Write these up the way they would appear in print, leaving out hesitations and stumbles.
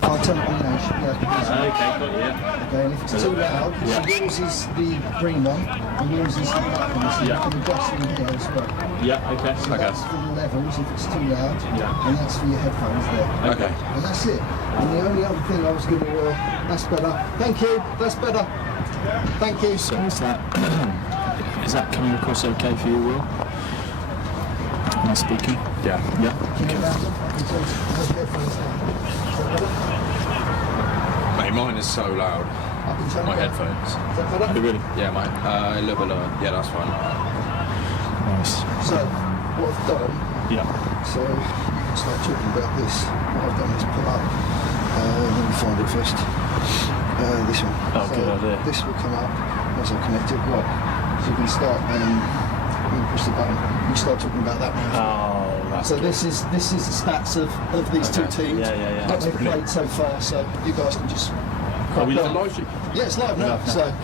I'll turn it on now, you should be able to hear something. Okay, got you. Okay, and if it's too loud, yours is the green one, and yours is the black one, so you can adjust in here as well. Yeah, okay. So that's for the levels, if it's too loud, Yeah. and that's for your headphones there. Okay. And that's it. And the only other thing I was going to, that's better. Thank you, that's better. Thank you. So what's that? Is that coming across okay for you, Will? Am I speaking? Yeah. Yeah. Okay. Mate, mine is so loud. My headphones. Oh, really? Yeah, mate. A little bit lower. Yeah, that's fine. Nice. So, what I've done, Yeah. so you can start talking about this. What I've done is pull up, let me find it first. This one. Oh, so good idea. This will come up once I've connected. Right. So you can start, you push the button. You can start talking about that now. Oh, that's So good. this is the stats of these two teams. Yeah. What they've played so far. So you guys can just. Are we crack on. live? Yeah, it's live now. Live now. So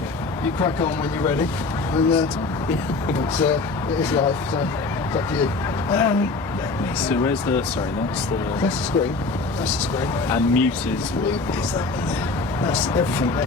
you crack on when you're ready. And it is live. So it's up to you. So where's the... Sorry, that's the... That's the screen. That's the screen. And mute is... Mute is that one there. That's everything there.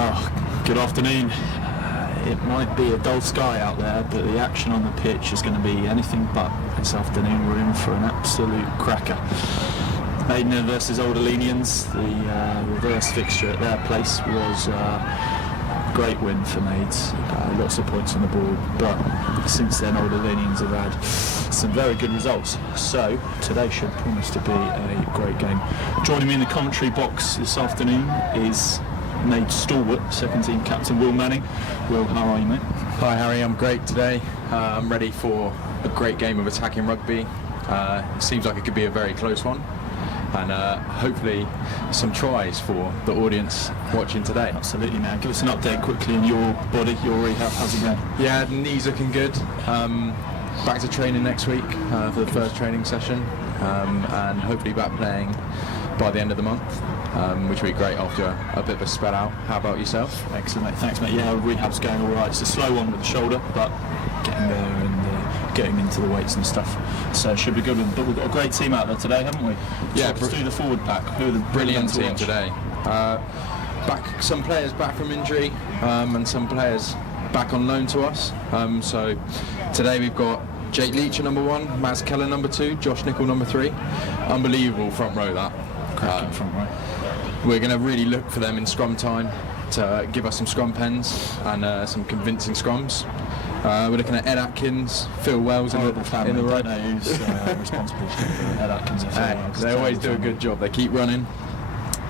Well, good afternoon. It might be a dull sky out there, but the action on the pitch is going to be anything but this afternoon. We're in for an absolute cracker. Maidenhead versus Alleynians. The reverse fixture at their place was a great win for Maids. Lots of points on the board, but since then Alleynians have had some very good results. So today should promise to be a great game. Joining me in the commentary box this afternoon is Maids stalwart, second team captain Will Manning. Will, how are you, mate? Hi Harry, I'm great today. I'm ready for a great game of attacking rugby. It seems like it could be a very close one, and hopefully some tries for the audience watching today. Absolutely, man. Give us an update quickly on your body, your rehab. How's it going? Yeah, the knees looking good. Back to training next week for the first training session, and hopefully back playing by the end of the month, which will be great after a bit of a spell out. How about yourself? Excellent, mate. Thanks, mate. Yeah, rehab's going all right. It's a slow one with the shoulder, but getting there and getting into the weights and stuff. So it should be good. But we've got a great team out there today, haven't we? Yeah, let's do the forward pack. Who are the brilliant team today? Some players back from injury, and some players back on loan to us. So today we've got Jake Leach at number 1, Maz Keller number 2, Josh Nicol number 3. Unbelievable front row that. Front row. We're going to really look for them in scrum time to give us some scrum pens and some convincing scrums. We're looking at Ed Atkins, Phil Wells in the right. Who's responsible for Ed Atkins and Phil Wells. They always do a good job. They keep running.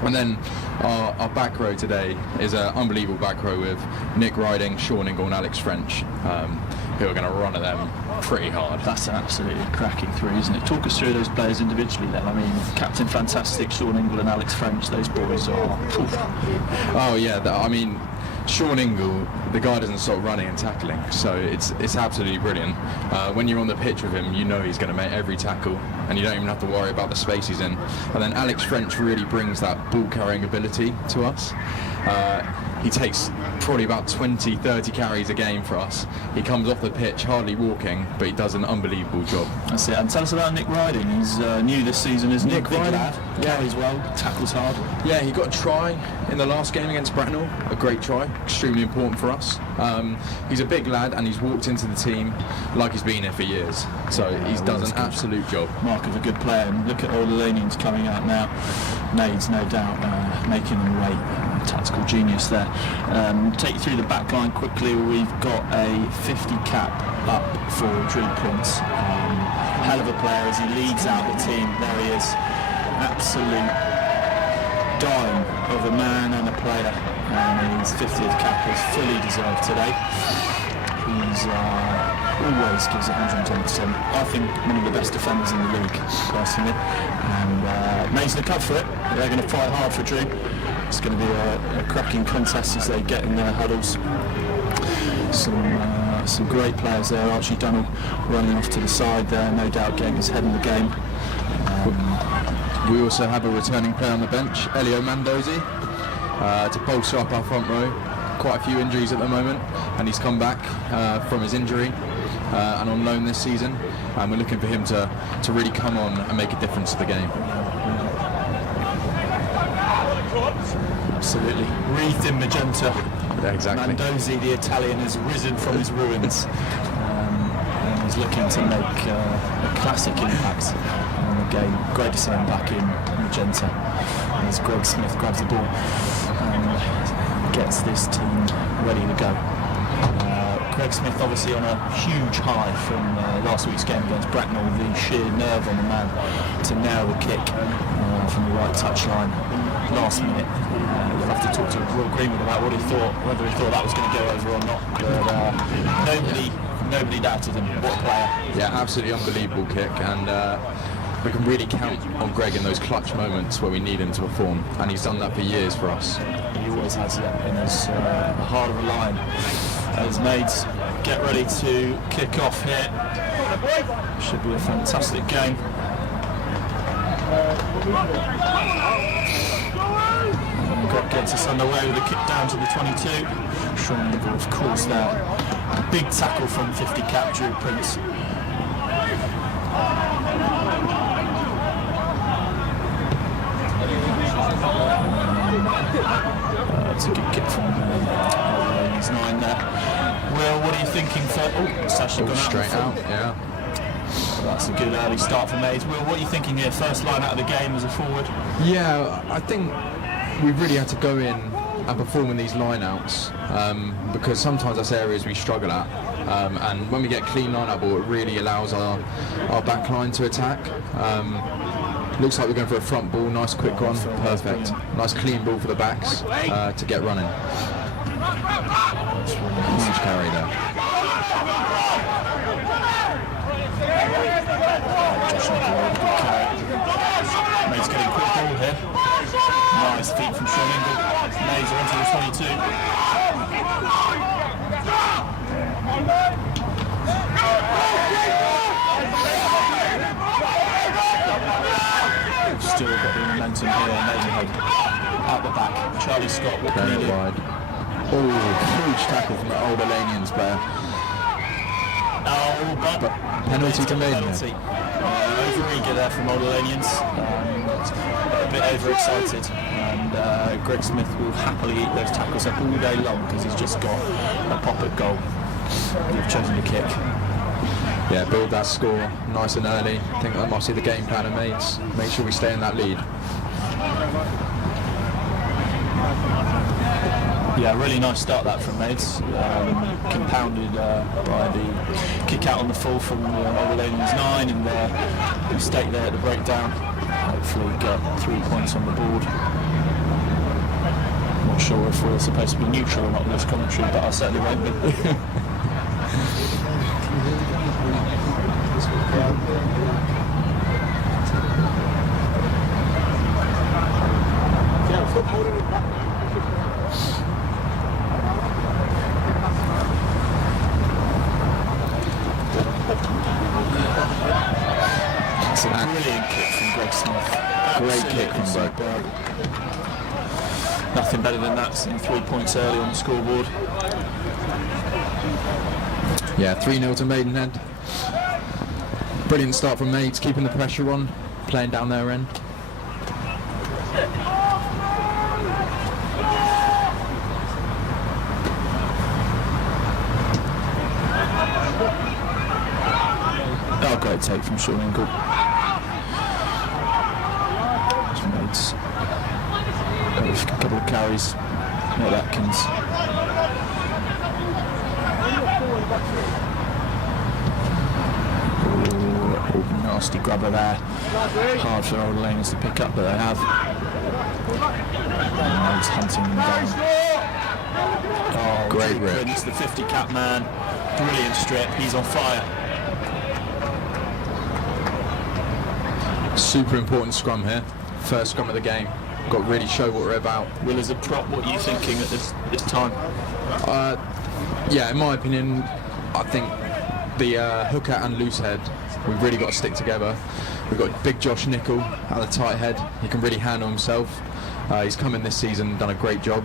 And then our back row today is an unbelievable back row with Nick Riding, Sean Ingle and Alex French, who are going to run at them pretty hard. That's an absolutely cracking three, isn't it? Talk us through those players individually then. I mean, Captain Fantastic, Sean Ingle and Alex French, those boys are... Oof. Oh yeah, I mean, Sean Ingle, the guy doesn't stop running and tackling, so it's absolutely brilliant. When you're on the pitch with him, you know he's going to make every tackle, and you don't even have to worry about the space he's in. And then Alex French really brings that ball carrying ability to us. He takes probably about 20-30 carries a game for us. He comes off the pitch hardly walking, but he does an unbelievable job. That's it. And tell us about Nick Riding. He's new this season, isn't he? Nick Riding, carries well, tackles hard. Yeah, he got a try in the last game against Bracknell. A great try, extremely important for us. He's a big lad and he's walked into the team like he's been here for years. So he's done an absolute job. Mark of a good player. And look at all the Alleynians coming out now. Maids, no doubt, making them wait. Tactical genius there. Take you through the back line quickly. We've got a 50 cap up for Drew Prince. Hell of a player as he leads out the team. There he is. Absolute dime of a man and a player. And his 50th cap is fully deserved today. He's always gives 110%. I think one of the best defenders in the league, personally. And May's in the cup for it. They're going to fight hard for Drew. It's going to be a cracking contest as they get in their huddles. Some great players there. Archie Dunnell running off to the side there, no doubt getting his head in the game. We also have a returning player on the bench, Elio Mandozi, to bolster up our front row. Quite a few injuries at the moment, and he's come back from his injury and on loan this season. And we're looking for him to really come on and make a difference to the game. Absolutely. Wreathed in magenta. Yeah, exactly. Mandozi, the Italian, has risen from his ruins and is looking to make a classic impact on the game. Great to see him back in magenta. As Greg Smith grabs the ball and gets this team ready to go. Greg Smith obviously on a huge high from last week's game against Bracknell, the sheer nerve on the man to nail the kick from the right touchline last minute. We'll have to talk to Will Greenwood about what he thought, whether he thought that was going to go over or not. But nobody doubted him. What a player. Yeah, absolutely unbelievable kick, and we can really count on Greg in those clutch moments where we need him to perform, and he's done that for years for us. He always has, yeah, in his the heart of a lion. As Maids get ready to kick off here. Should be a fantastic game. Greg gets us underway with a kick down to the 22. Sean Ingle, of course, there. A big tackle from 50 cap Drew Prince. It's a good kick from Alleynians 9 there. Will, what are you thinking for... Oh, it's actually gone straight out, yeah. Well, that's a good early start for Maids. Will, what are you thinking here? First line out of the game as a forward? Yeah, I think we really had to go in and perform in these line-outs because sometimes that's areas we struggle at. And when we get clean line-out ball, it really allows our back line to attack. Looks like we're going for a front ball, nice quick one, perfect. Nice clean ball for the backs to get running. Huge carry there. Mays getting quick ball here. Nice feet from Sean Ingle. Mays onto the 22. Still got the momentum here. Maidenhead out the back. Charlie Scott, what can he do? Wide. Oh, huge tackle from the old Alleynians player. Oh, but penalty to Maidenhead. Over-eager there from old Alleynians. A bit overexcited. And Greg Smith will happily eat those tackles up all day long because he's just got a pop at goal. They've chosen to kick. Yeah, build that score nice and early. I think that must be the game plan of Maids. Make sure we stay in that lead. Yeah, really nice start that from Maids. Compounded by the kick out on the full from Alleynians 9 and their mistake there at the breakdown. Hopefully get 3 points on the board. Not sure if we're supposed to be neutral or not in this commentary, but I certainly won't be. It's a brilliant kick from Greg Smith. Great kick from Greg. Nothing better than that, seeing 3 points early on the scoreboard. Yeah, 3-0 to Maidenhead. Brilliant start from Maids, keeping the pressure on, playing down their end. Oh, great take from Sean Ingle. Maids. A couple of carries. Nate Atkins. Nasty grubber there. Hard for old Alleynians to pick up, but they have. He's hunting them down. Oh, great Jay rip. Prince, the 50 cap man. Brilliant strip. He's on fire. Super important scrum here. First scrum of the game. Got to really show what we're about. Will, as a prop, what are you thinking at this time? Yeah, in my opinion, I think the hooker and loose head, we've really got to stick together. We've got big Josh Nicol at the tight head. He can really handle himself. He's come in this season, done a great job.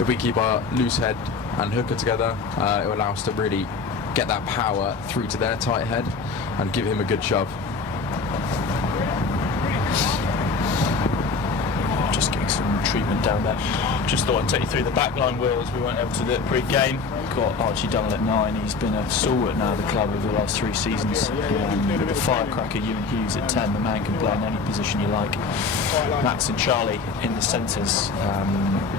If we keep our loose head and hooker together, it will allow us to really get that power through to their tight head and give him a good shove. Just getting some treatment down there. Just thought I'd take you through the back line, Will, as we went over to the pre-game. Got Archie Dunnell at 9. He's been a stalwart now at the club over the last 3 seasons. With the firecracker Ewan Hughes at 10. The man can play in any position you like. Max and Charlie in the centres.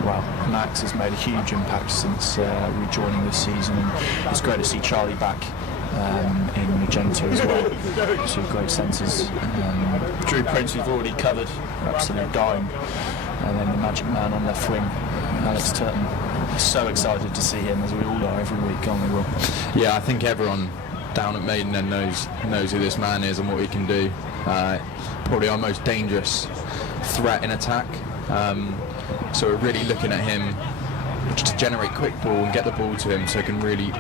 Well, Max has made a huge impact since rejoining this season, and it's great to see Charlie back in Magenta as well. 2 great centres. Drew Prince we've already covered, absolute dime. And then the magic man on left wing, Alex Turton. So excited to see him, as we all are every week, aren't we, Will? Yeah, I think everyone down at Maidenhead knows who this man is and what he can do. Probably our most dangerous threat in attack. So we're really looking at him just to generate quick ball and get the ball to him so he can really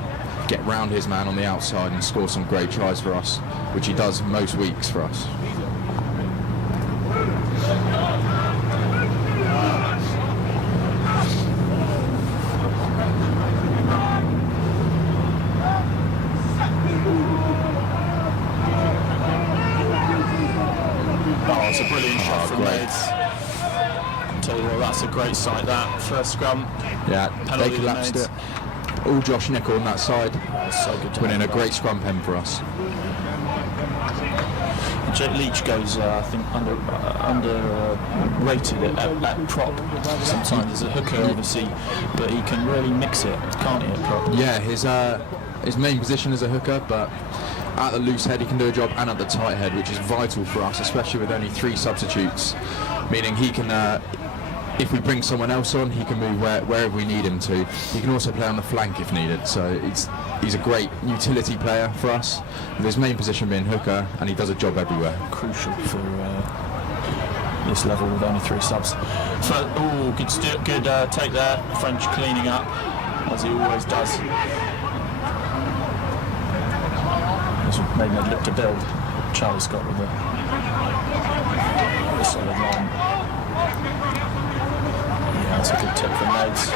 get round his man on the outside and score some great tries for us, which he does most weeks for us. Oh, it's a brilliant shot from Maids. tell you what, that's a great sight, that first scrum. Yeah, Penalty they collapsed made. it. All Josh Nichol on that side, So good to winning a have great scrum pen for us. Jake Leach goes, I think, underrated at prop sometimes as a hooker, obviously, but he can really mix it, can't he, at prop? Yeah, his main position is a hooker, but at the loose head he can do a job, and at the tight head, which is vital for us, especially with only 3 substitutes, meaning he can, if we bring someone else on, he can move wherever we need him to. He can also play on the flank if needed, so he's a great utility player for us, with his main position being hooker, and he does a job everywhere. Crucial for this level with only 3 subs. Good take there. French cleaning up, as he always does. As Maidenhead look to build. Charlie Scott with a solid line. Yeah, that's a good tip from Maids. To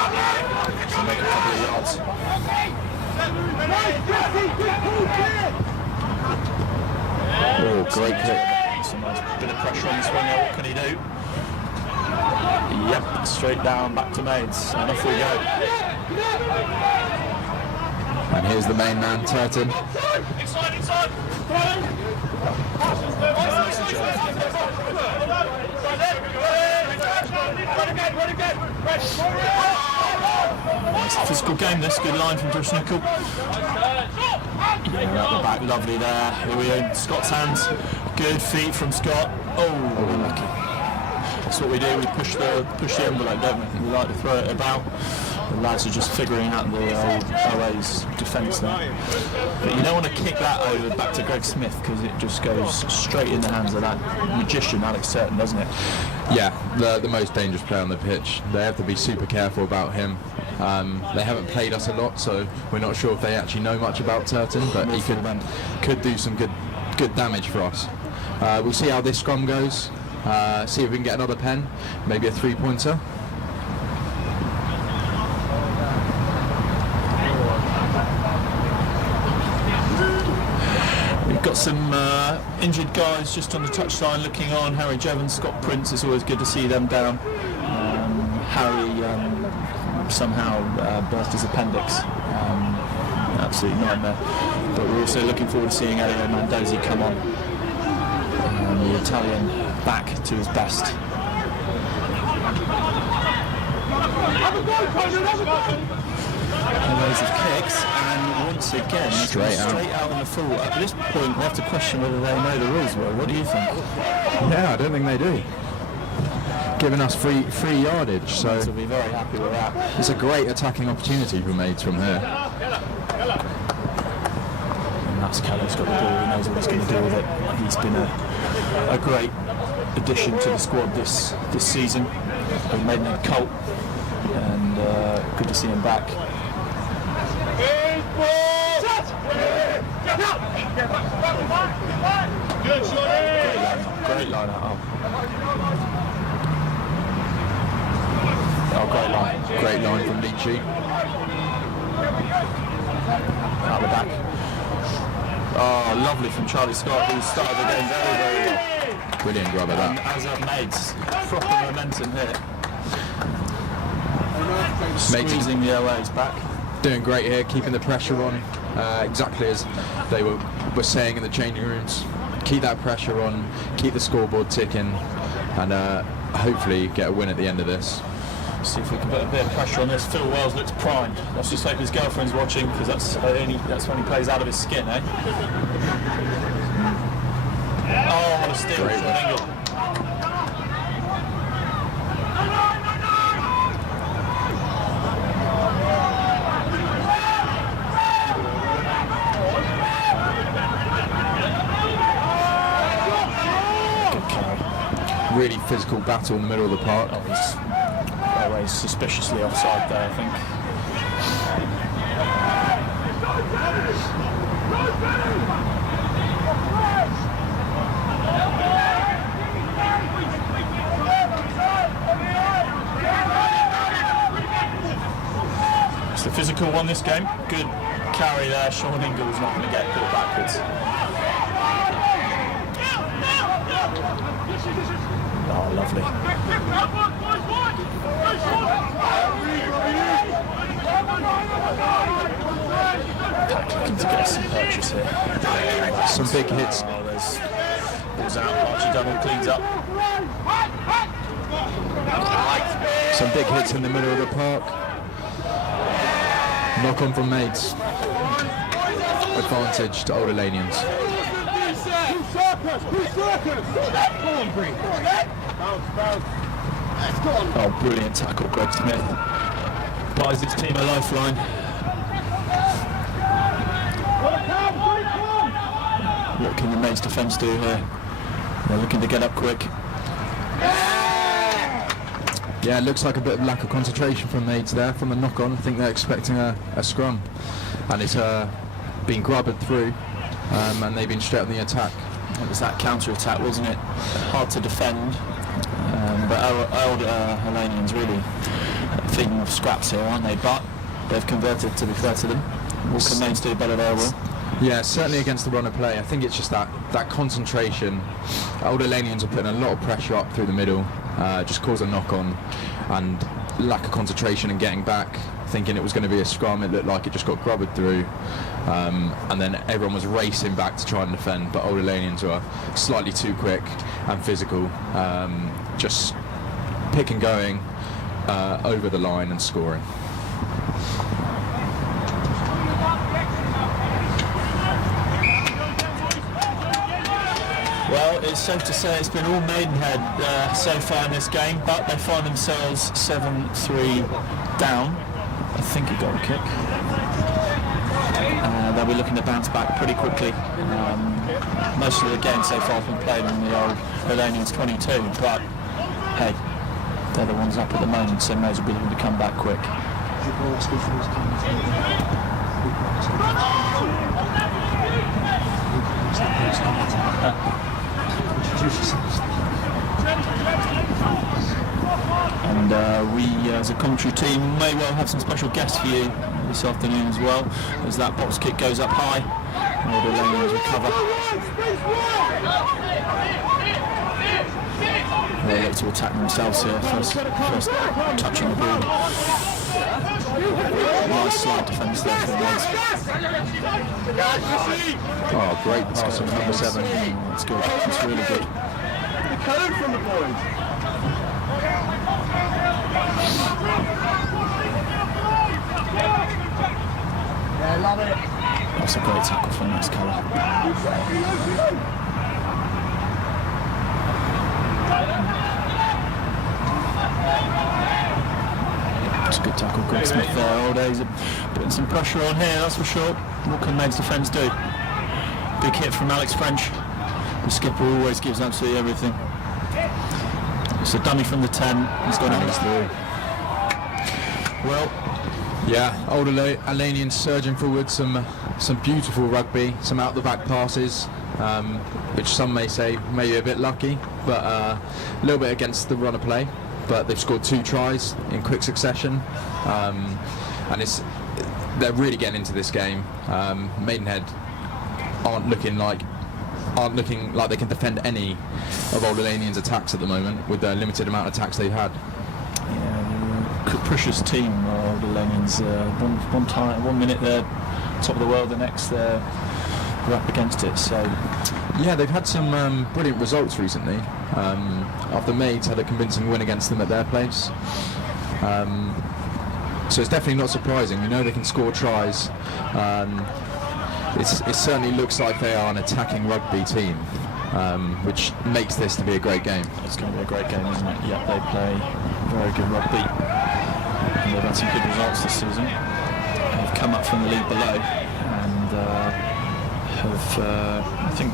make a couple of yards. Oh, great kick. That's a nice bit of pressure on this winger. What can he do? Yep, straight down, back to Maids, and off we go. And here's the main man, Turton. Inside! It's a physical game, this. Good line from Josh Nichol. Yeah, at the back, lovely there. Here we are, Scott's hands. Good feet from Scott. Oh, lucky. That's what we do, we push the envelope, don't we? We like to throw it about. The lads are just figuring out the old OA's defence there. But you don't want to kick that over back to Greg Smith, because it just goes straight in the hands of that magician, Alex Turton, doesn't it? Yeah, the most dangerous player on the pitch. They have to be super careful about him. They haven't played us a lot, so we're not sure if they actually know much about Turton, but he could do some good damage for us. We'll see how this scrum goes. See if we can get another pen, maybe a 3-pointer. We've got some injured guys just on the touchline looking on. Harry Jevons, Scott Prince, it's always good to see them down. Harry somehow burst his appendix. Absolute nightmare. But we're also looking forward to seeing Elio Mandozi come on. The Italian back to his best. Loads of kicks, and once again straight out on the full. At this point we have to question whether they know the rules well. What do you think? Yeah, I don't think they do. Giving us free yardage, so We'll be very happy with that. it's a great attacking opportunity for Maids from here. And that's Kelly's got the ball, he knows what he's going to do with it. He's been a great addition to the squad this season. We've made him a cult, and good to see him back. Great line out. Oh, Great line from Leachy. Out the back. Oh, lovely from Charlie Scott, who started the game very, very well. Brilliant grab at And that. as have Maids, proper momentum here. Squeezing the OAs back. Doing great here, keeping the pressure on, exactly as they were saying in the changing rooms. Keep that pressure on, keep the scoreboard ticking, and hopefully get a win at the end of this. See if we can put a bit of pressure on this. Phil Wells looks primed. Let's just hope his girlfriend's watching, because that's when he plays out of his skin, eh? Oh, what a steal from Engel. Good carry. Really physical battle in the middle of the park. Oh, he's always suspiciously offside there, I think. It's the physical one this game. Good carry there. Sean Ingle's not going to get caught backwards. Oh, lovely. big hits. Oh, there's balls out. Archie Dunn cleans up. Some big hits in the middle of the park. Knock on from Maids. Advantage to Old Alleynians. Oh, brilliant tackle, Greg Smith. Buys his team a lifeline. What can the Maids defence do here? They're looking to get up quick. Yeah, it looks like a bit of lack of concentration from Maids there from the knock-on. I think they're expecting a scrum, and it's been grubbered through, and they've been straight on the attack. It was that counter-attack, wasn't it? Hard to defend, but our old Alleynians really feeding off scraps here, aren't they? But they've converted, to be fair to them. What can Maids do better there, Will? Yeah, certainly against the run of play. I think it's just that concentration. Old Alleynians are putting a lot of pressure up through the middle, just cause a knock-on, and lack of concentration and getting back, thinking it was going to be a scrum. It looked like it just got grubbered through, and then everyone was racing back to try and defend, but Old Alleynians were slightly too quick and physical, just pick and going over the line and scoring. Well, it's safe to say it's been all Maidenhead so far in this game, but they find themselves 7-3 down. I think he got a kick. They'll be looking to bounce back pretty quickly. Most of the game so far has been played on the old Alleynians 22, but hey, they're the ones up at the moment, so Maids will be looking to come back quick. And we as a commentary team may well have some special guests for you this afternoon as well, as that box kick goes up high. All the Alleynians recover. They look to attack themselves here, first touching the ball. Nice slide defence there for the Maids. Oh, great pass from number 7. That's good, that's really good. From the boys. Yeah, love it. That's a great tackle from Max Keller. It's a good tackle, Greg Smith there. All days putting some pressure on here, that's for sure. What can Maids defence do? Big hit from Alex French. The skipper always gives absolutely everything. It's a dummy from the 10. He's got it through. Well, yeah, Old Alleynians surging forward, some beautiful rugby, some out the back passes, which some may say maybe a bit lucky, but a little bit against the run of play. But they've scored 2 tries in quick succession, and they're really getting into this game. Maidenhead aren't looking like they can defend any of Old Alleynians' attacks at the moment with the limited amount of attacks they've had. Yeah, capricious team, Old Alleynians. One minute they're top of the world, the next they're up against it. So yeah, they've had some brilliant results recently. After Maids had a convincing win against them at their place. So it's definitely not surprising. We know they can score tries. It certainly looks like they are an attacking rugby team, which makes this to be a great game. It's going to be a great game, isn't it? Yeah, they play very good rugby. And they've had some good results this season. They've come up from the league below and have, I think,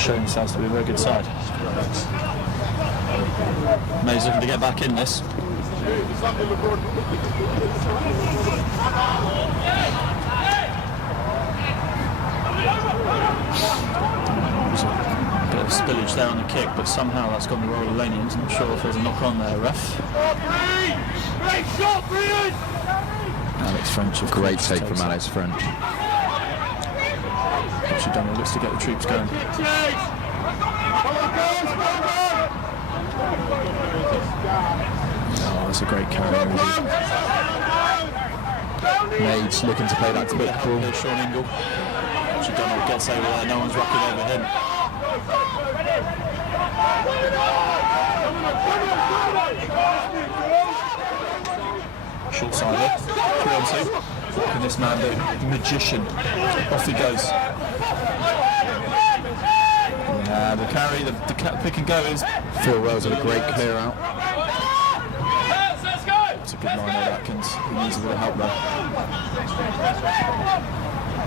shown themselves to be a very good side. May's looking to get back in this. There's a bit of spillage there on the kick, but somehow that's gone the Royal Alleynians. Not sure if there's a knock on there, ref. Alex French, great take from Alex French. Actually done. It looks to get the troops going. Oh, that's a great carry. Maids looking to play that quick ball. Sean Ingle. Archie Donald gets over there, no one's rocking over him. Short side here, 3-on-2. What can this man do? Magician. Off he goes. Yeah, the carry, the pick and go is... Phil Wells with a great clear out. It's a good line out, Atkins. He needs a bit of help there.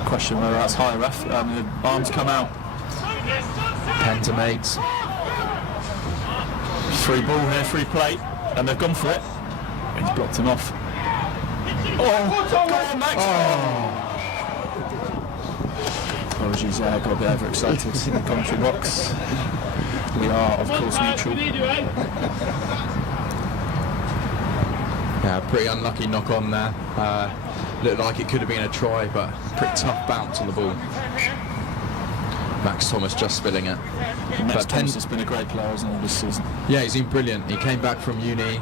Question whether that's high, ref. The arms come out. Pen to Maids. Free ball here, free play, and they've gone for it. He's blocked him off. Oh, go on, Max! Oh. Apologies, I got a bit overexcited in the commentary box. We are, of course, neutral. Yeah, pretty unlucky knock on there. Looked like it could have been a try, but pretty tough bounce on the ball. Max Thomas just spilling it. Max Thomas has been a great player, hasn't he, this season? Yeah, he's been brilliant. He came back from uni,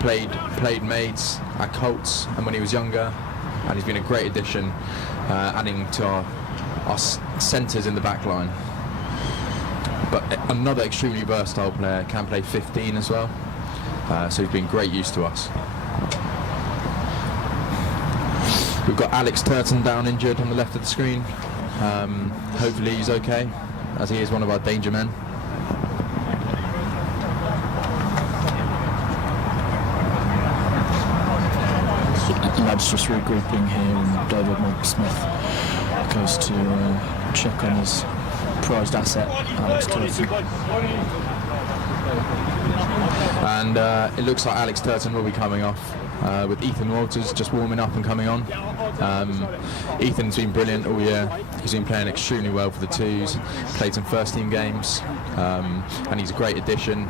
played Maids at Colts, and when he was younger, and he's been a great addition, adding to our centres in the back line. But another extremely versatile player, can play 15 as well, so he's been great use to us. We've got Alex Turton down injured on the left of the screen. Hopefully he's okay, as he is one of our danger men. Lads just regrouping here, and David Smith goes to check on his prized asset, Alex Turton. And it looks like Alex Turton will be coming off, with Ethan Walters just warming up and coming on. Ethan's been brilliant all year. He's been playing extremely well for the twos, played some first team games, and he's a great addition.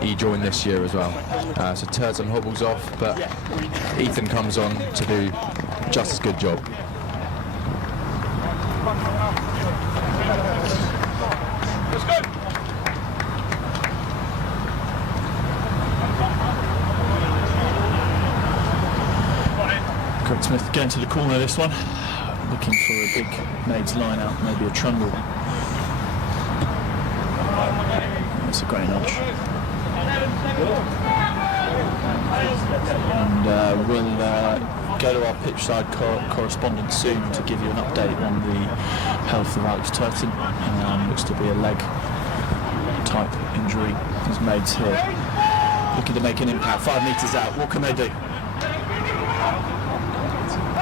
He joined this year as well. So Turton hobbles off, but Ethan comes on to do just as good job. Let's go. Greg Smith going to the corner this one, looking for a big Maids line out, maybe a trundle. That's a great nudge. And we'll go to our pitchside correspondent soon to give you an update on the health of Alex Turton. Looks to be a leg type injury. His Maids here looking to make an impact. 5 metres out, what can they do?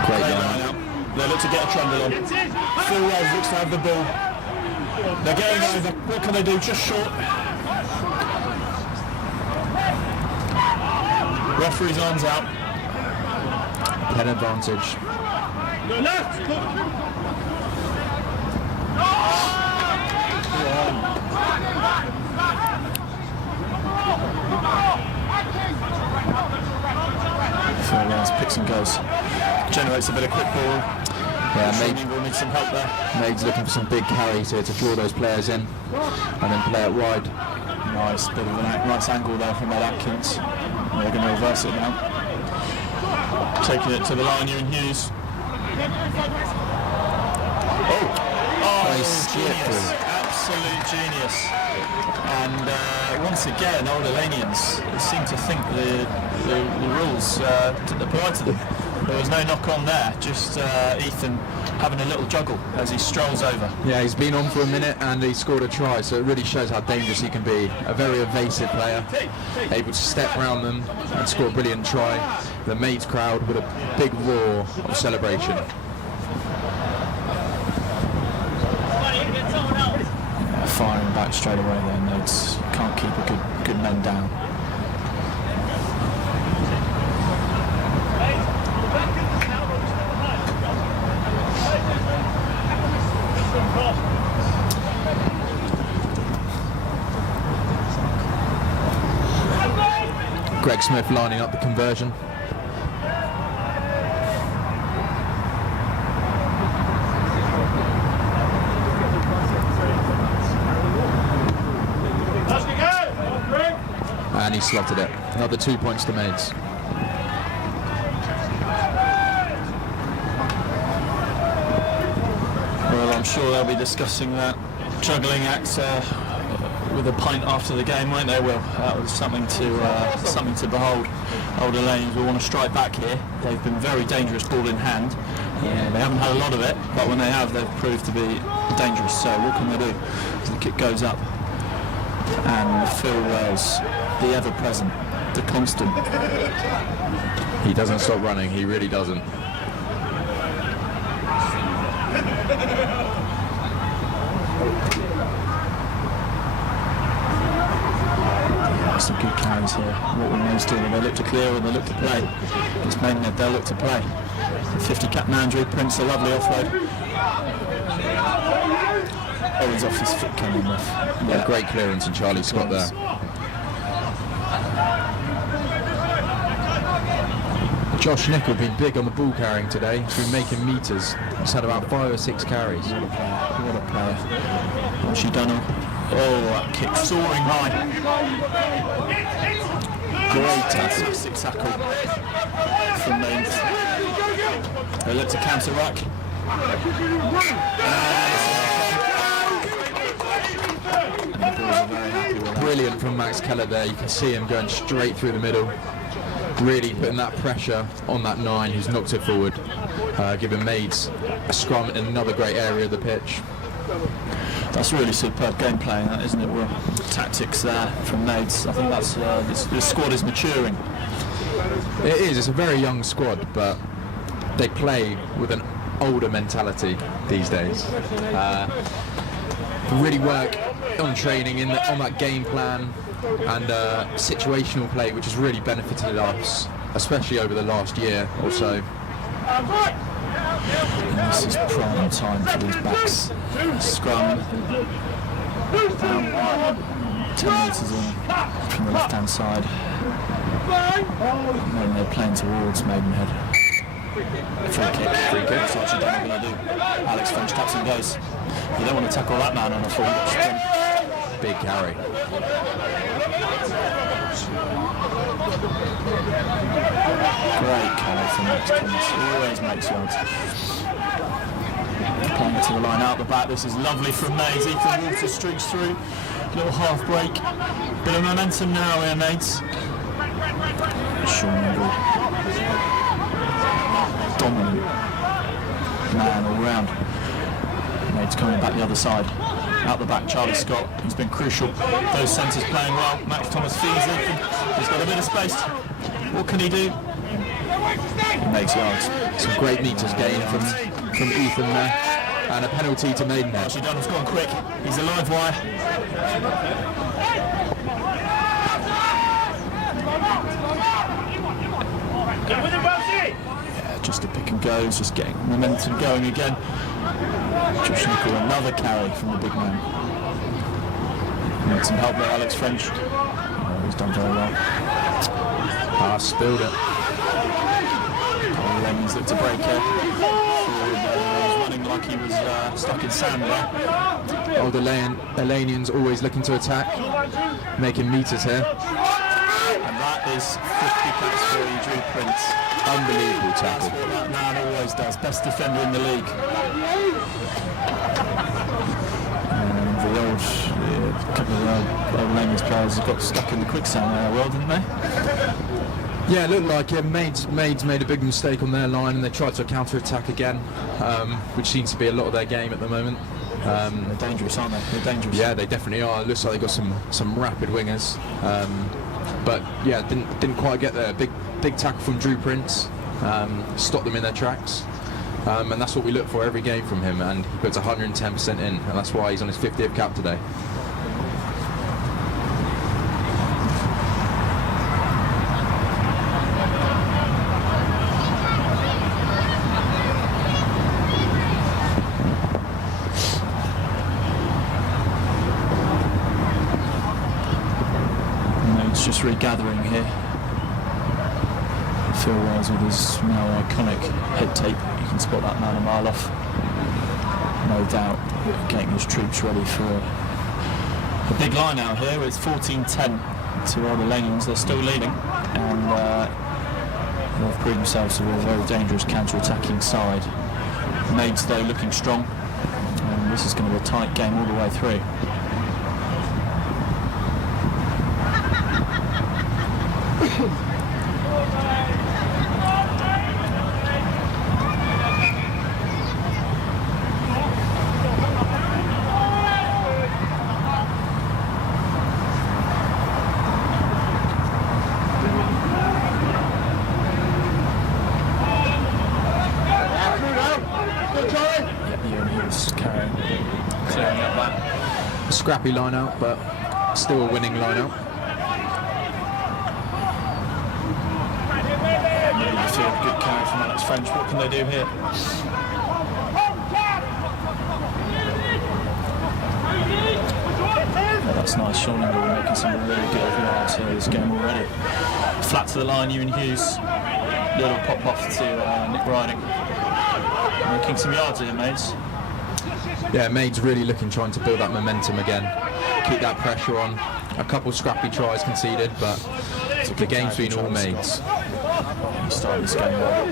Great line line. out. They look to get a trundle on. Phil Wells looks to have the ball. They're going over. What can they do? Just short. Referee's arms out. Pen advantage. Phil Wells picks and goes. Generates a bit of quick ball. Yeah, Maybe we'll need some help there. Maids looking for some big carries here to draw those players in, and then play it wide. Nice bit of a nice angle there from Ed Atkins. They're going to reverse it now. Taking it to the line here in Hughes. Oh, genius. Absolute genius. And once again, old Alleynians seem to think the rules apply to them. There was no knock on there, just Ethan having a little juggle as he strolls over. Yeah, he's been on for a minute and he scored a try, so it really shows how dangerous he can be. A very evasive player, able to step around them and score a brilliant try. The Maids crowd with a big roar of celebration. Firing back straight away there, Maids can't keep a good men down. Greg Smith lining up the conversion. And he slotted it. Another 2 points to Maids. I'm sure they'll be discussing that juggling act with a pint after the game, won't they, Will? That was something to behold. Old Alleynians will want to strike back here. They've been very dangerous ball in hand. They haven't had a lot of it, but when they have, they've proved to be dangerous. So what can they do? The kick goes up, and Phil Wells, the ever-present, the constant. He doesn't stop running, he really doesn't. Some good carries here. What will Maids do? They look to clear or they look to play. It's Maidenhead, they'll look to play. The 50 captain Andrew Prince, a lovely offload. Oh, he's off his foot coming off. Yeah, great clearance and Charlie Scott there. Josh Nicol been big on the ball carrying today. He's been making meters. He's had about 5 or 6 carries. What a player. What's she done? Oh, that kick soaring high. Great fantastic tackle from Maids. They look to counter ruck. Brilliant from Max Keller there. You can see him going straight through the middle. Really putting that pressure on that 9 who's knocked it forward. Giving Maids a scrum in another great area of the pitch. That's really superb gameplay, that, isn't it? Well, tactics there from Maids. I think that's this squad is maturing. It is. It's a very young squad, but they play with an older mentality these days. Really work on training on that game plan and situational play, which has really benefited us, especially over the last year or so. And this is prime time for these backs. Scrum down 10 metres in from the left hand side. And then they're playing towards Maidenhead. Free kick. That's what you're going to do. Alex French taps and goes. You don't want to tackle that man on a full sprint. Big carry. Great carry from Max Thomas. Always makes yards. Playing it to the line out the back. This is lovely from Maids. Ethan Walter streaks through. Little half break. Bit of momentum now here, Maids. Sean Ingle. Dominant man all round. Maids coming back the other side. Out the back, Charlie Scott, who's been crucial. Those centres playing well. Max Thomas feeds it. He's got a bit of space. What can he do? He makes yards. Some great meters gained from Ethan there. And a penalty to Maidenhead. Archie Dunham's gone quick. He's a live wire. Yeah, just a pick and go. It's just getting momentum going again. Josh Nicol, another carry from the big man. Need some help there, Alex French. Oh, he's done very well. Spilled it. Lemons looked to break here. He was running like he was stuck in sand there. Old Alleynians always looking to attack, making meters here. And that is 50 caps for Drew Prince. Unbelievable tackle. That's what that man always does. Best defender in the league. And the couple of old Lemons players have got stuck in the quicksand there, well, didn't they? Yeah, it looked like it. Maids made a big mistake on their line and they tried to counter-attack again, which seems to be a lot of their game at the moment. They're dangerous, aren't they? They're dangerous. Yeah, they definitely are. It looks like they've got some rapid wingers. But yeah, didn't quite get there. Big tackle from Drew Prince, stopped them in their tracks. And that's what we look for every game from him, and he puts 110% in, and that's why he's on his 50th cap today. Just regathering here. Phil Wells with his now iconic head tape. You can spot that man a mile off. No doubt getting his troops ready for a big line out here. It's 14-10 to all the Alleynians. They're still leading, and they've proved themselves to be a very dangerous counter-attacking side. Maids though looking strong. This is going to be a tight game all the way through. Scrappy line out, but still a winning line out. Good carry from Alex French. What can they do here? Yeah, that's nice. Sean Ingle making some really good yards here this game already. Flat to the line, Ewan Hughes. Little pop off to Nick Riding. Making some yards here, mates. Yeah, Maid's really trying to build that momentum again, keep that pressure on. A couple scrappy tries conceded, but the game's been all Maids. Start this game well.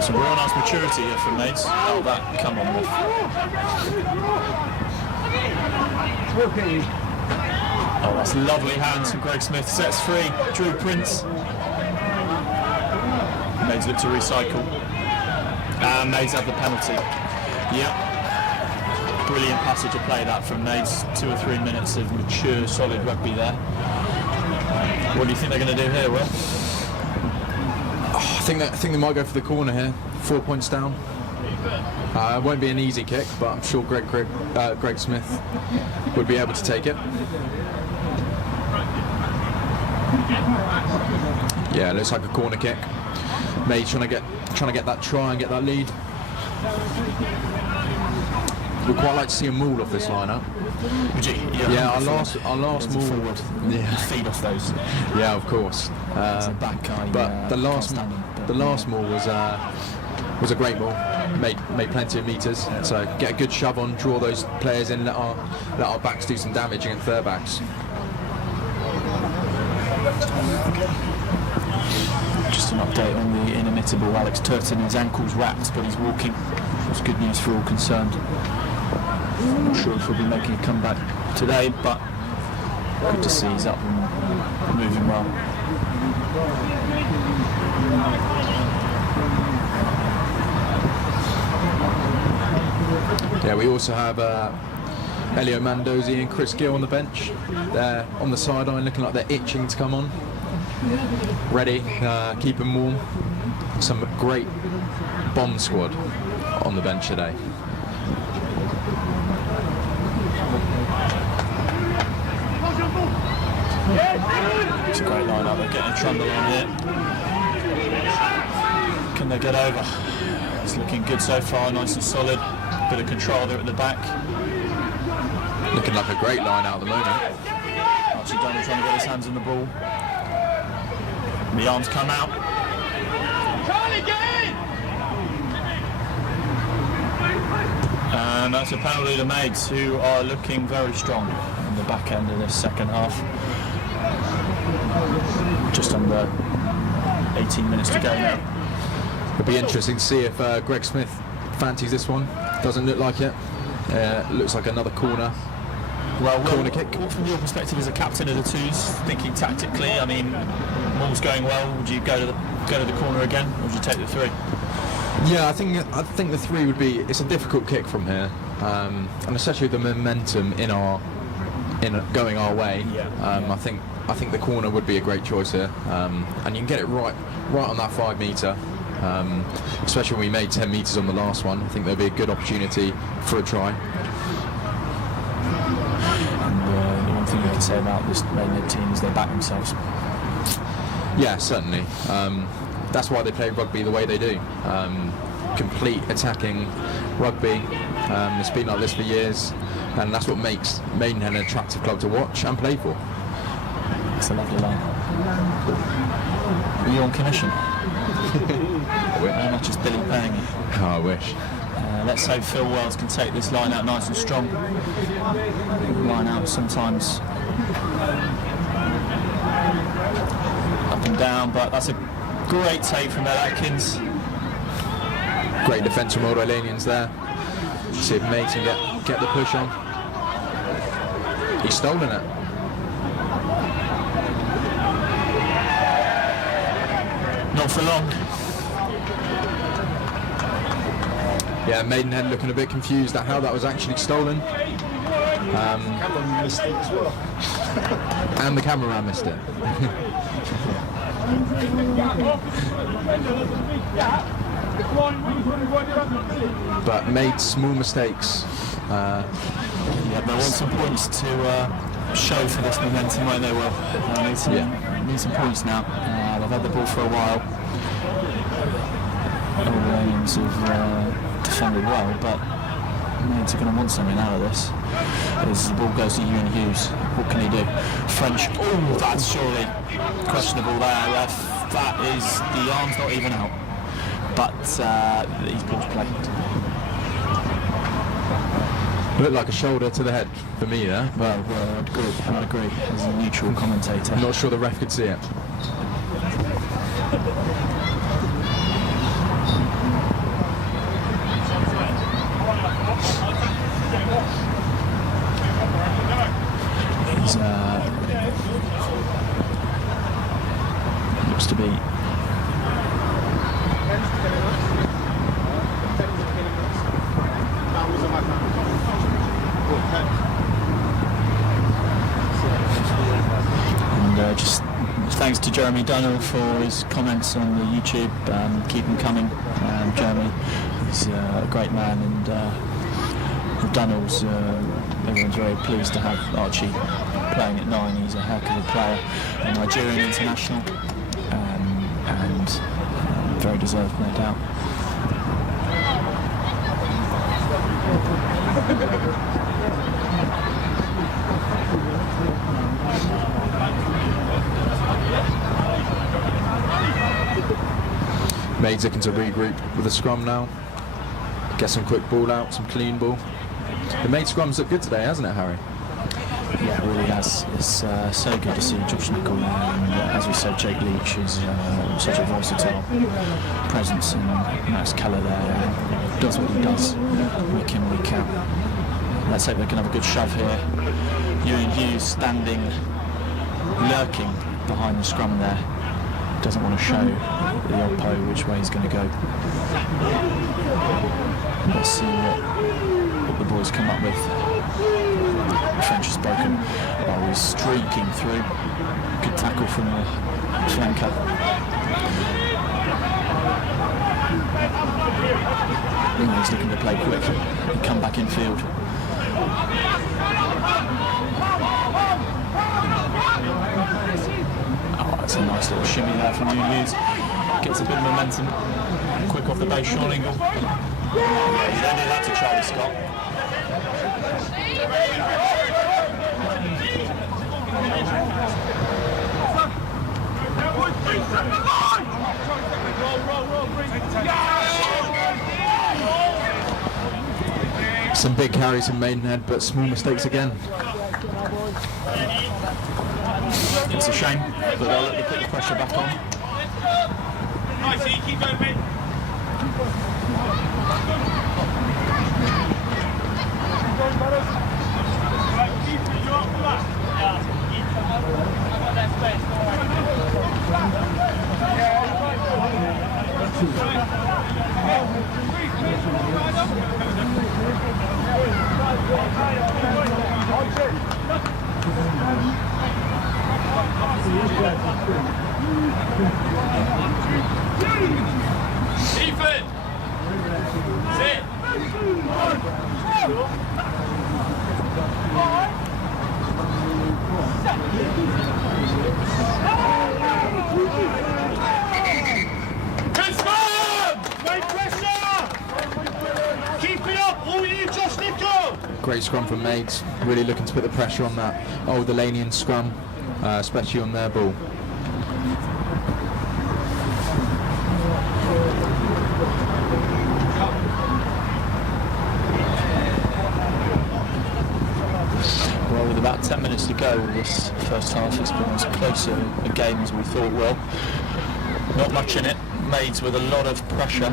Some real nice maturity here from Maids. Oh, that, come on, Wolf. Oh, that's lovely hands from Greg Smith. Sets free, Drew Prince. Maids look to recycle. And Maids have the penalty. Yep. Brilliant passage of play that from Maids. 2 or 3 minutes of mature, solid rugby there. What do you think they're going to do here, Will? I think they might go for the corner here. 4 points down. It won't be an easy kick, but I'm sure Greg Smith would be able to take it. Yeah, looks like a corner kick. May trying to get that try and get that lead. We'd quite like to see a maul off this lineup. Would you? Yeah, our last maul. Forward. Yeah, feed off those. Yeah, of course. Back guy, but the last maul was a great maul. Made plenty of meters. So get a good shove on, draw those players in, let our backs do some damage against their backs. Just an update on the inimitable Alex Turton. His ankle's wrapped, but he's walking. That's good news for all concerned. I'm not sure if he'll be making a comeback today, but good to see he's up and moving well. Yeah, we also have Elio Mandozi and Chris Gill on the bench. They're on the sideline looking like they're itching to come on. Ready, keep them warm. Some great bomb squad on the bench today. It's a great line-up. They're getting Trundle on here. Can they get over? It's looking good so far, nice and solid. Bit of control there at the back. Looking like a great line out at the moment. Archie Donald trying to get his hands on the ball. The arms come out. Charlie, get in! And that's a penalty to Maids, who are looking very strong in the back end of this second half. Just under 18 minutes to go now. It'll be interesting to see if Greg Smith fancies this one. Doesn't look like it. Looks like another corner. Well, corner kick. From your perspective as a captain of the twos, thinking tactically, I mean, all's going well. Would you go to the corner again, or would you take the three? Yeah, I think the three would be. It's a difficult kick from here, and especially the momentum in going our way. Yeah. I think the corner would be a great choice here, and you can get it right on that 5 metre. Especially when we made 10 metres on the last one. I think there'll be a good opportunity for a try. And the one thing you can say about this Maidenhead team is they back themselves. Yeah, certainly. That's why they play rugby the way they do. Complete attacking rugby. It's been like this for years, and that's what makes Maidenhead an attractive club to watch and play for. It's a lovely line. Are you on commission? How much is Billy paying you? Oh, I wish. Let's hope Phil Wells can take this line out nice and strong. Line out sometimes up and down, but that's a great take from Ed Atkins. Great defence from Alleynians there. See if Maids can get the push on. He's stolen it. Not for long. Yeah, Maidenhead looking a bit confused at how that was actually stolen. Cameraman missed it as well. And the cameraman missed it. But made small mistakes. Yeah, they want some points to show for this momentum, won't they? Well, need some points now. They've had the ball for a while. Alleynians have defended well, but Maids are going to want something out of this. As the ball goes to Ewan Hughes, what can he do? French, oh, that's surely questionable there, ref. That is, the arm's not even out. But these balls played. Looked like a shoulder to the head for me there. Well, I'd agree as a neutral commentator. I'm not sure the ref could see it. He's looks to be and just thanks to Jeremy Dunnell for his comments on the YouTube. Keep them coming. Jeremy, he's a great man, and the Dunnells, everyone's very pleased to have Archie playing at 9. He's a heck of a player, a Nigerian international, and very deserved, no doubt. Maids looking to regroup with a scrum now. Get some quick ball out, some clean ball. The Maid scrums look good today, hasn't it, Harry? Yeah, it really has. It's so good to see Josh Nichol there, and as we said, Jake Leach is such a versatile presence, and Max Keller there does what he does week in, week out. Let's hope they can have a good shove here. Ewan Hughes standing, lurking behind the scrum there. Doesn't want to show the oppo which way he's going to go. Let's see what the boys come up with. The French has broken. Oh, he's streaking through. Good tackle from the flanker. He's looking to play quick and come back in field. Oh, that's a nice little shimmy there from Hughes. Gets a bit of momentum. Quick off the base, Sean Ingle. Yeah, you don't do that to Charlie Scott. Some big carries from Maidenhead, but small mistakes again. It's a shame, but they'll let put the pressure back on. Nice, keep going, mate. Ethan! Sit! Confirm! Make pressure! Keep it up, all you Josh Nichol! Great scrum from Maids, really looking to put the pressure on that old Alleynian scrum, especially on their ball. Well, with about 10 minutes to go, this first half has been as closer a game as we thought. Well, not much in it. Maids with a lot of pressure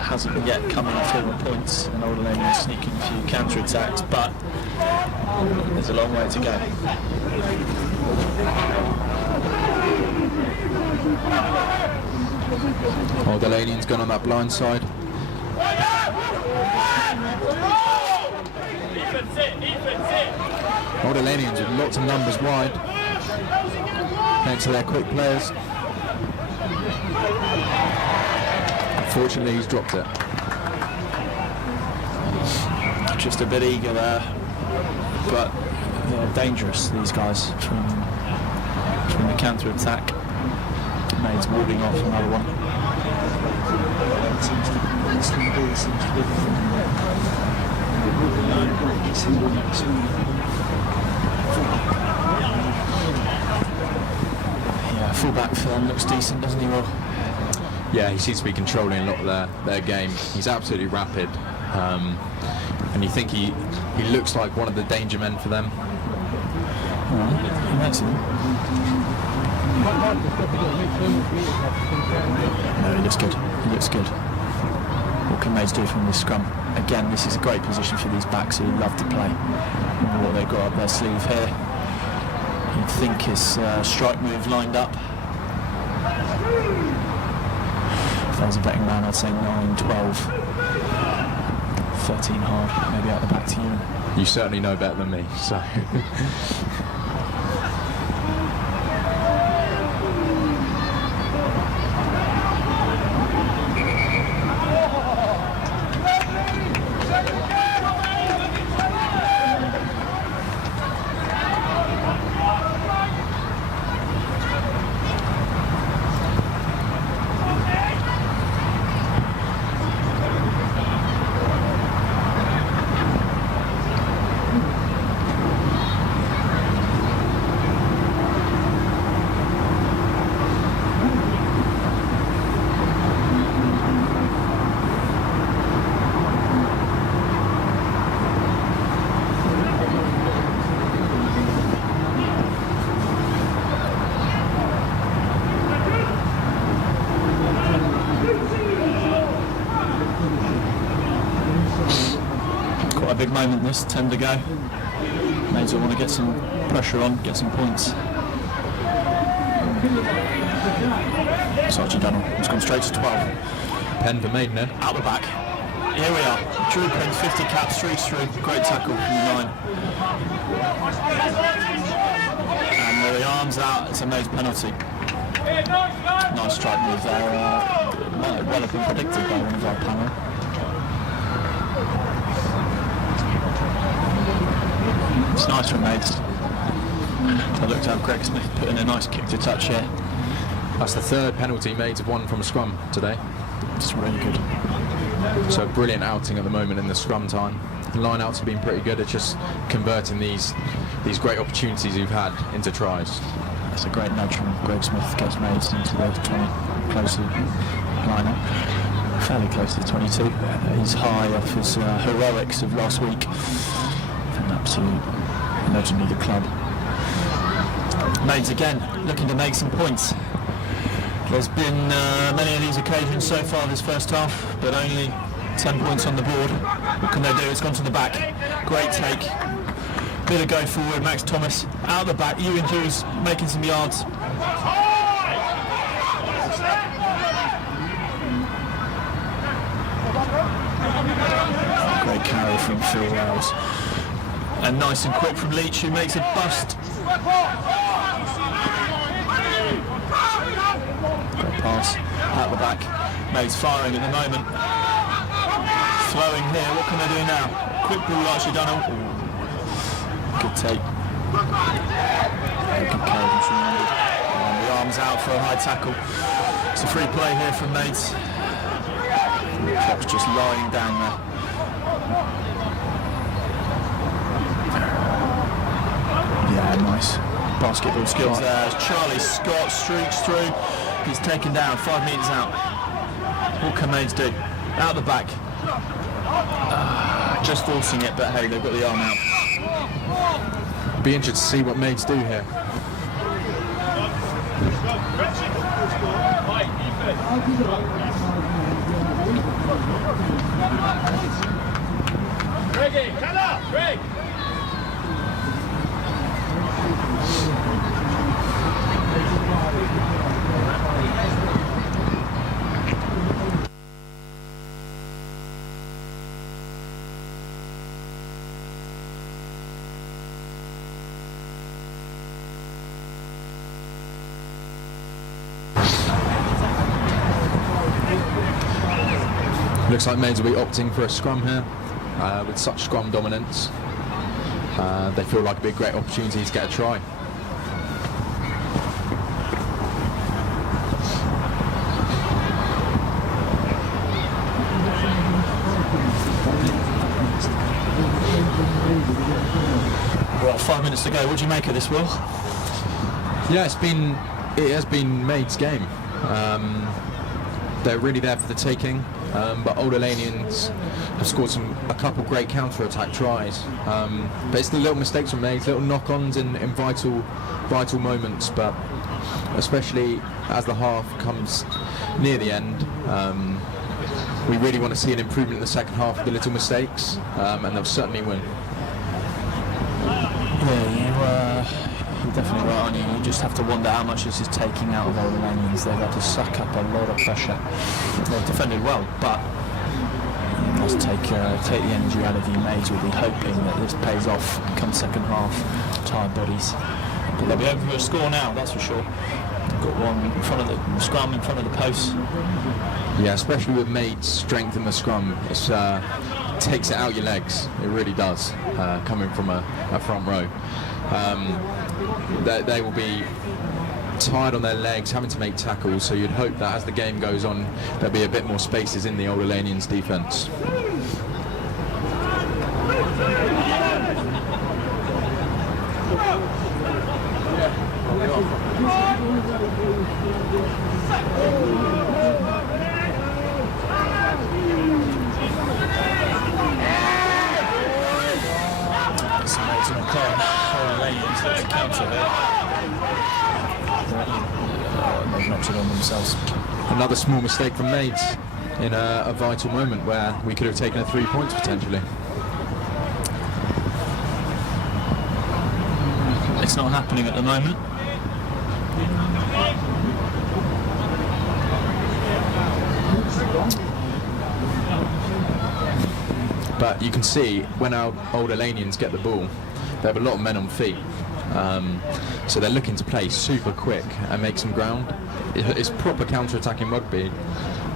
hasn't yet come in for the points, and Alleynians sneaking a few counter-attacks, but there's a long way to go. Alleynians gone on that blind side. Alleynians with lots of numbers wide, thanks to their quick players. Unfortunately, he's dropped it. Just a bit eager there, but they're dangerous, these guys, from the counter-attack. Maids warding off another one. Yeah, fullback film looks decent, doesn't he, Will? Yeah, he seems to be controlling a lot of their game. He's absolutely rapid, and you think he looks like one of the danger men for them. No, he looks good. He looks good. What can Maids do from this scrum? Again, this is a great position for these backs who love to play. And what they've got up their sleeve here. You'd think his strike move lined up. If I was a betting man, I'd say 9, 12, 13 hard, maybe out the back to you. You certainly know better than me, so. Big moment this, 10 to go. Maids will want to get some pressure on, get some points. Sergeant Dunnell has gone straight to 12. Pen for Maidenhead. Out the back. Here we are. Drew Penn's 50 caps, streaks through. Great tackle from the 9. And with the arms out, it's a Maids penalty. Nice strike move there. Might well have been predicted by one of our panel. It's nice from Maids. I looked at Greg Smith put in a nice kick to touch here. That's the third penalty Maids have won from a scrum today. It's really good. So brilliant outing at the moment in the scrum time. The line outs have been pretty good at just converting these great opportunities you've had into tries. That's a great nudge from Greg Smith, gets Maids into the 20 close to line up. Fairly close to the 22. He's high off his heroics of last week. An absolute legend of the club. Maids again looking to make some points. There's been many of these occasions so far this first half, but only 10 points on the board. What can they do? It's gone to the back. Great take. Bit of go forward. Max Thomas out the back. Ewan Hughes making some yards. Great carry from Phil Wells. And nice and quick from Leach, who makes a bust. Great pass out the back. Maids firing at the moment. Flowing here. What can they do now? Quick ball, Archie Dunnell. Good take. Good carry from Sherman. And the arms out for a high tackle. It's a free play here from Maids. Clock's just lying down there. Yeah, nice basketball skills there. As Charlie Scott streaks through. He's taken down 5 metres out. What can Maids do? Out the back. Just forcing it, but hey, they've got the arm out. Be interested to see what Maids do here. Greggy, cut up, Greg! Looks like Maids will be opting for a scrum here. With such scrum dominance, they feel like it'd be a great opportunity to get a try. Well, 5 minutes to go. What do you make of this, Will? Yeah, it has been Maids' game. They're really there for the taking, but Old Alleynians have scored a couple great counter-attack tries. But it's the little mistakes from Maids, little knock-ons in vital moments. But especially as the half comes near the end, we really want to see an improvement in the second half of the little mistakes, and they'll certainly win. Yeah, you're definitely right, aren't you? You just have to wonder how much this is taking out of Old Alleynians. They've had to suck up a lot of pressure. They've defended well, but you must take the energy out of you. Maids will be hoping that this pays off come second half. Tired bodies. But they'll be over for a score now, that's for sure. They've got one in front of the scrum, in front of the post. Yeah, especially with Maids' strength in the scrum, it takes it out your legs. It really does, coming from a front row. They will be tired on their legs, having to make tackles, so you'd hope that as the game goes on, there'll be a bit more spaces in the Old Alleynians defence. It's amazing. Old Alleynians look to counter there. They've knocked it on themselves. Another small mistake from Maids in a vital moment where we could have taken 3 points potentially. It's not happening at the moment. But you can see when our Old Alleynians get the ball, they have a lot of men on feet. So they're looking to play super quick and make some ground. It's proper counter-attacking rugby,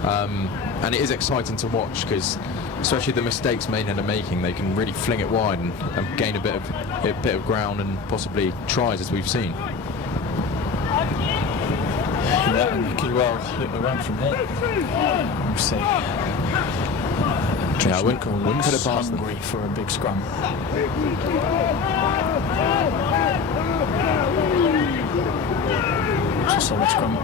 and it is exciting to watch because, especially the mistakes Maidenhead are making, they can really fling it wide and gain a bit of ground and possibly tries, as we've seen. Yeah, and they could well look around from here. We'll see. Yeah, I wouldn't put it past them. Hungry for a big scrum. It's a solid scrum. The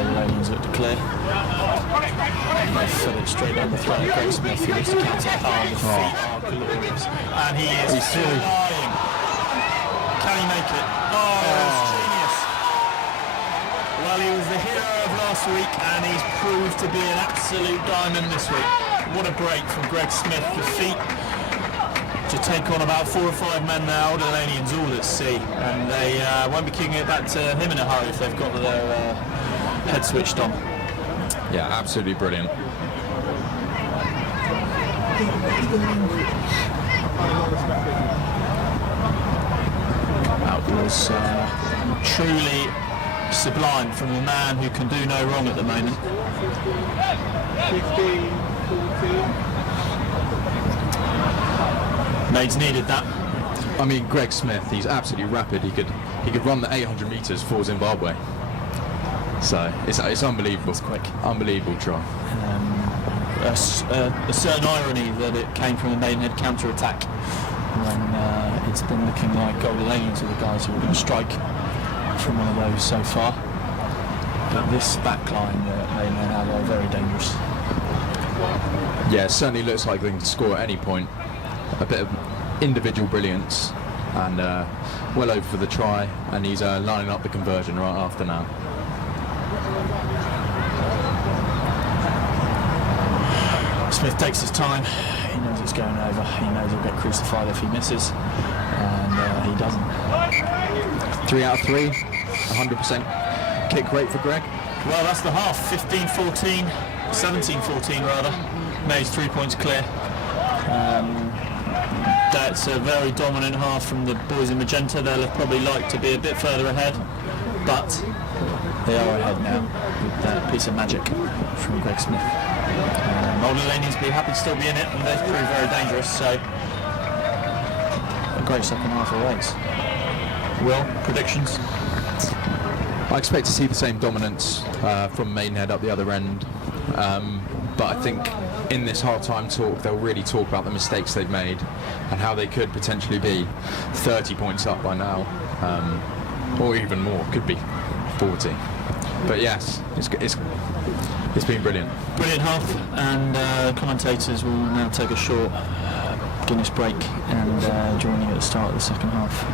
Alleynians look to clear. And they fill it straight down the throat of Greg Smith, who is to counter. Oh, the feet are glorious. And he is flying. Can he make it? Oh, it's genius. Well, he was the hero of last week, and he's proved to be an absolute diamond this week. What a break from Greg Smith. The feet to take on about 4 or 5 men now. The Alleynians all at sea, and they won't be kicking it back to him in a hurry if they've got their head switched on. Yeah, absolutely brilliant. That was truly sublime from a man who can do no wrong at the moment. 15, 14. Maids needed that. I mean, Greg Smith, he's absolutely rapid. He could run the 800 metres for Zimbabwe. So it's unbelievable. It's quick. Unbelievable try. A certain irony that it came from the Maidenhead counter-attack when it's been looking like Old Alleynians are the guys who are going to strike from one of those so far. But this backline that Maidenhead have are very dangerous. Yeah, it certainly looks like they can score at any point. A bit of individual brilliance, and well over for the try, and he's lining up the conversion right after now. Smith takes his time. He knows it's going over. He knows he'll get crucified if he misses, and he doesn't. 3 out of 3, 100% kick rate for Greg. Well, that's the half. 15-14, 17-14 rather. May's 3 points clear. That's a very dominant half from the boys in magenta. They'll have probably like to be a bit further ahead, but they are ahead now with that piece of magic from Greg Smith. Alleynians be happy to still be in it, and they've proved very dangerous, so a great second half of the race. Will, predictions? I expect to see the same dominance from Maidenhead up the other end, but I think in this half-time talk they'll really talk about the mistakes they've made and how they could potentially be 30 points up by now, or even more, could be 40. But yes, it's been brilliant. Brilliant half, and commentators will now take a short Guinness break and join you at the start of the second half.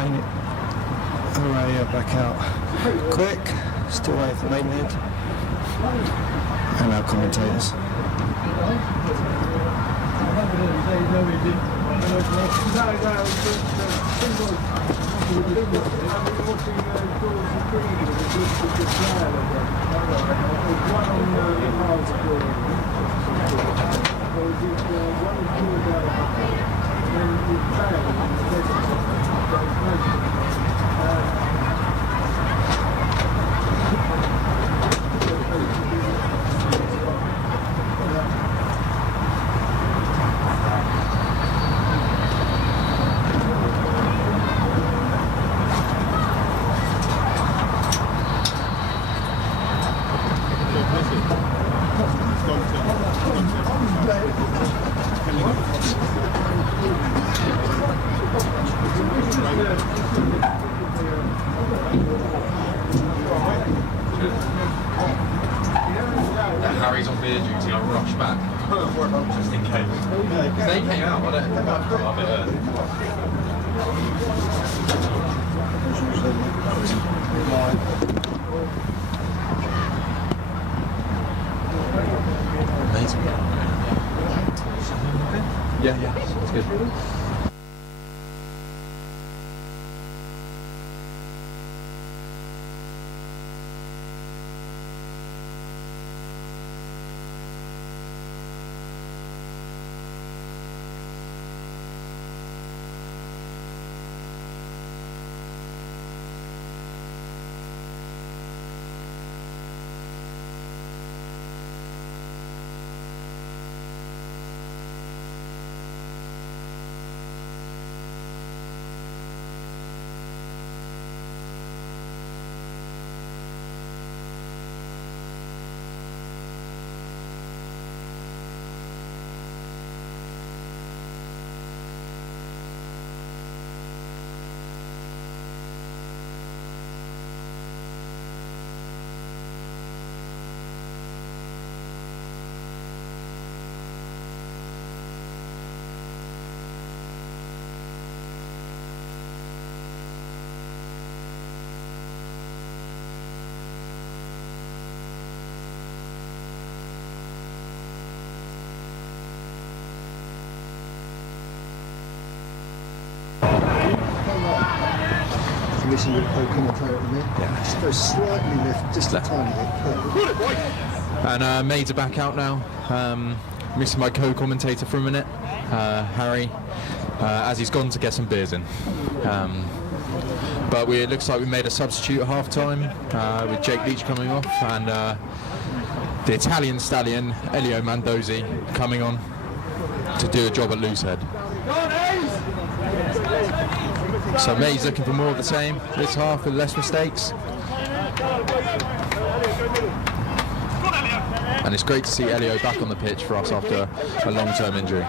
laying it away back out quick, still away from Maidenhead, and our commentators. Harry's on beer duty, I'll rush back. Just in case. Because they came out, I don't think I've come up a bit early. Amazing. Yeah, it's good. Listen to the co-commentator at the minute. Yeah. Just go slightly left, just a tiny bit. And Maids are back out now. Missing my co-commentator for a minute, Harry, as he's gone to get some beers in. But it looks like we made a substitute at half-time with Jake Leach coming off and the Italian stallion Elio Mandozi coming on to do a job at Loosehead. So May's looking for more of the same this half with less mistakes. And it's great to see Elio back on the pitch for us after a long-term injury.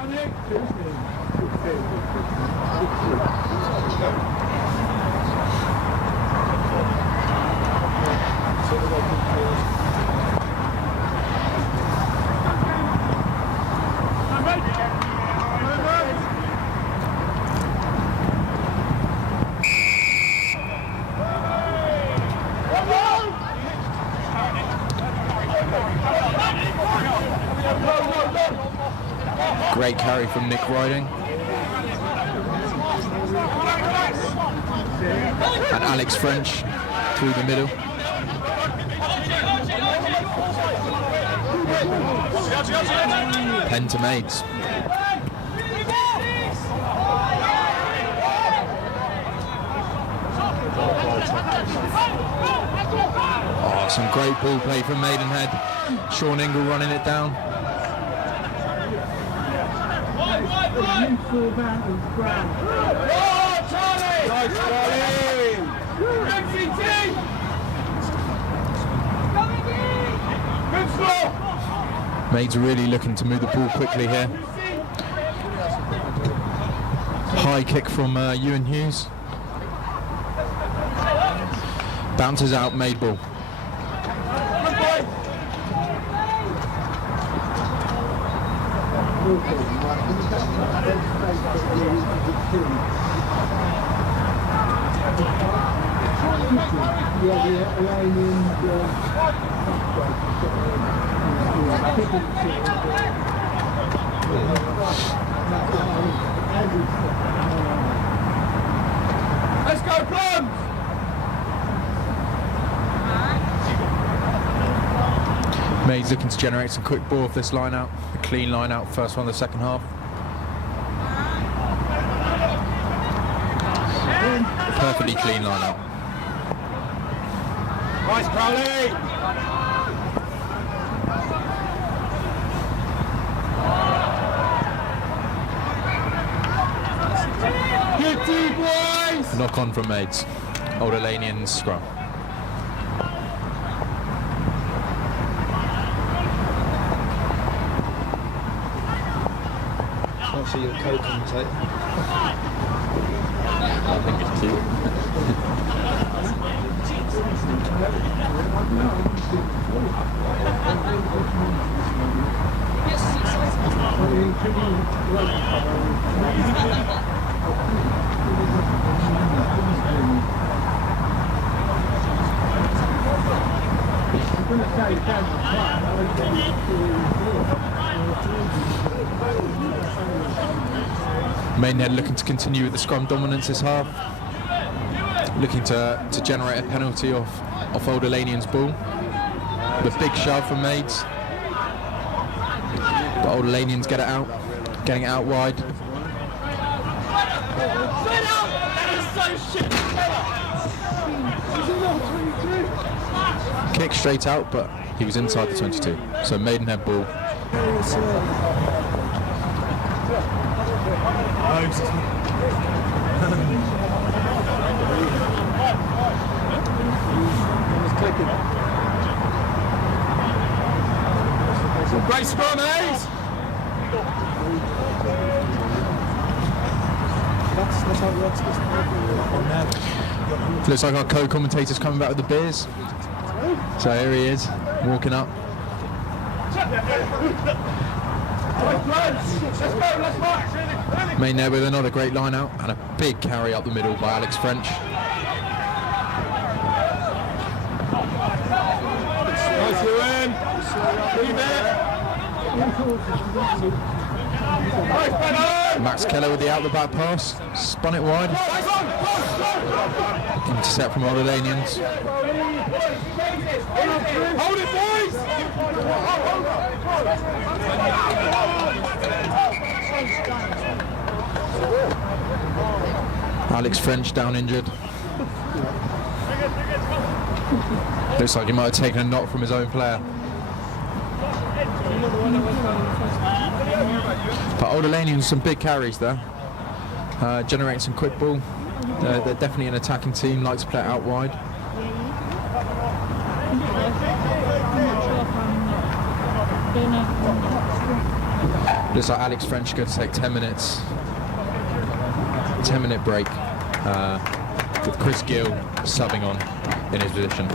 Great carry from Nick Riding. And Alex French through the middle. Pen to Maids. Oh, some great ball play from Maidenhead. Sean Ingle running it down. Maids really looking to move the ball quickly here. High kick from Ewan Hughes. Bounces out, Maid ball. Let's go, Plum! May's looking to generate some quick ball off this line out. A clean line out, first one of the second half. Perfectly clean line out. Nice, Crowley! Good team, boys! Knock on from Maids. Old Alleynians scrum. Can't see your co-commentator. I think it's cute. Maidenhead looking to continue with the scrum dominance this half. Looking to generate a penalty off Old Alleynians' ball. The big shove from Maids. But Old Alleynians get it out, getting it out wide. Kick straight out, but he was inside the 22. So Maidenhead ball. Great scrum, Hayes! Looks like our co-commentator's coming back with the beers. So here he is, walking up. Maidenhead with another great line out and a big carry up the middle by Alex French. Nice, you in! Leave it! Max Keller with the out the back pass, spun it wide. Intercept from Old Alleynians. Hold it, boys! Alex French down injured. Looks like he might have taken a knock from his own player. But Old Alleynians some big carries there. Generating some quick ball. They're definitely an attacking team, like to play it out wide. Looks like Alex French going to take 10 minutes. 10-minute break with Chris Gill subbing on in his position.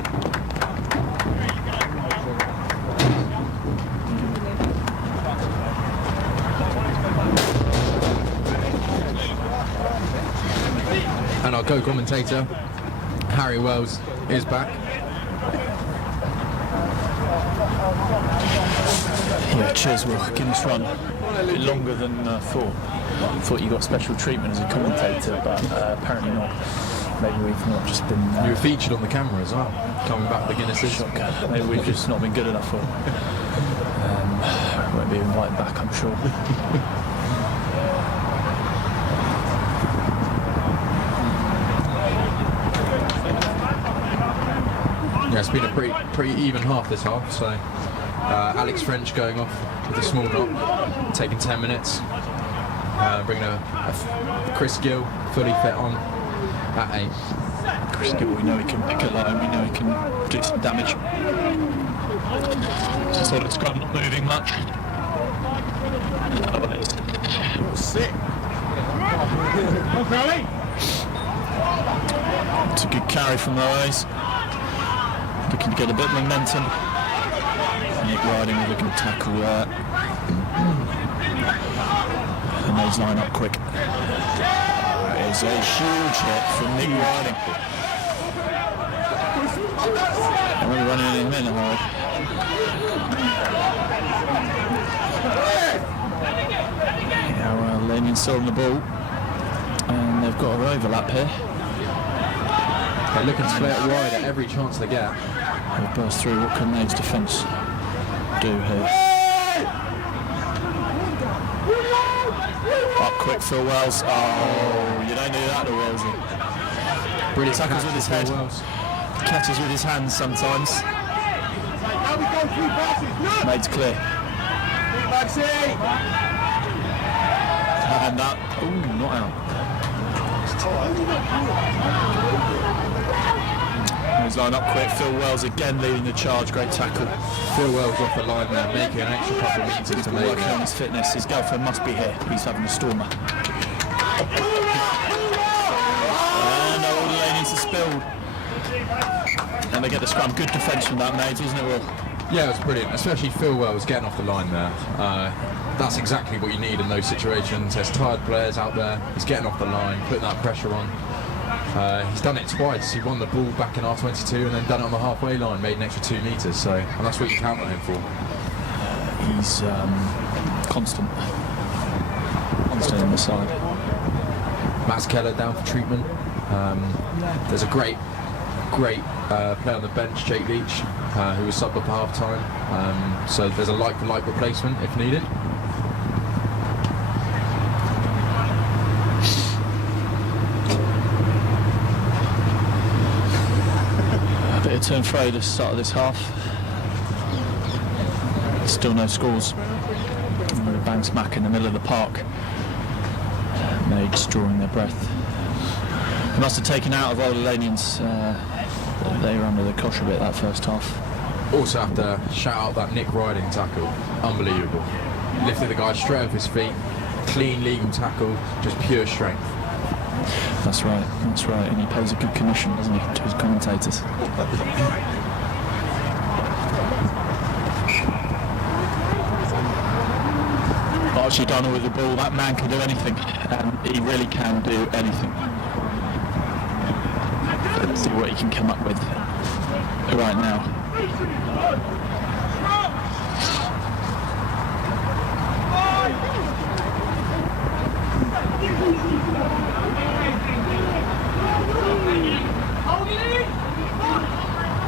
And our co-commentator, Harry Wells, is back. Yeah, cheers, Will. Guinness run. A bit longer than thought. Thought you got special treatment as a commentator, but apparently not. Maybe we've not just been... You were featured on the camera as well, coming back with the Guinnesses. Shock. Maybe we've just not been good enough for won't be invited back, I'm sure. Yeah, it's been a pretty even half this half, so Alex French going off with a small knock, taking 10 minutes, bringing a Chris Gill fully fit on at 8. Chris Gill, we know he can pick a line, we know he can do some damage. Just thought it's not moving much. Sick! It's a good carry from those. Looking to get a bit of momentum. Nick Riding with a good tackle there. And those line up quick. There it was a huge hit from Nick Riding. I'm only running in a minute, now Alleynians still on the ball, and they've got an overlap here. They're looking to play it wide at every chance they get. They'll burst through. What can Nade's defence do here? Up quick, Phil Wells. Oh, you don't do that to Wellsy. Brilliant Tackles catch with his for head. Phil Wells. Catches with his hands sometimes. Now we go 3 passes. Nade's clear. And that. Ooh, not out. He's line up quick. Phil Wells again leading the charge. Great tackle. Phil Wells off the line there, making an extra couple of meters to make Working on his fitness. His girlfriend must be here. He's having a stormer. And all the ladies are spilled. And they get the scrum. Good defence from that, mate, isn't it, Will? Yeah, it was brilliant, especially Phil Wells getting off the line there. That's exactly what you need in those situations. There's tired players out there. He's getting off the line, putting that pressure on. He's done it twice. He won the ball back in R22 and then done it on the halfway line, made an extra 2 metres. So, and that's what you count on him for. He's constant on the side. Max Keller down for treatment. There's a great player on the bench, Jake Leach, who was subbed up at half time. So there's a like-for-like replacement if needed. A bit of turn throw at the start of this half. Still no scores. Bang smack in the middle of the park. Maids drawing their breath. They must have taken out of Alleynians. They were under the cosh a bit that first half. Also have to shout out that Nick Riding tackle. Unbelievable. Lifted the guy straight off his feet. Clean legal tackle, just pure strength. That's right, and he pays a good commission, doesn't he, to his commentators. Archie Donald with the ball, that man can do anything, and he really can do anything. Let's see what he can come up with right now.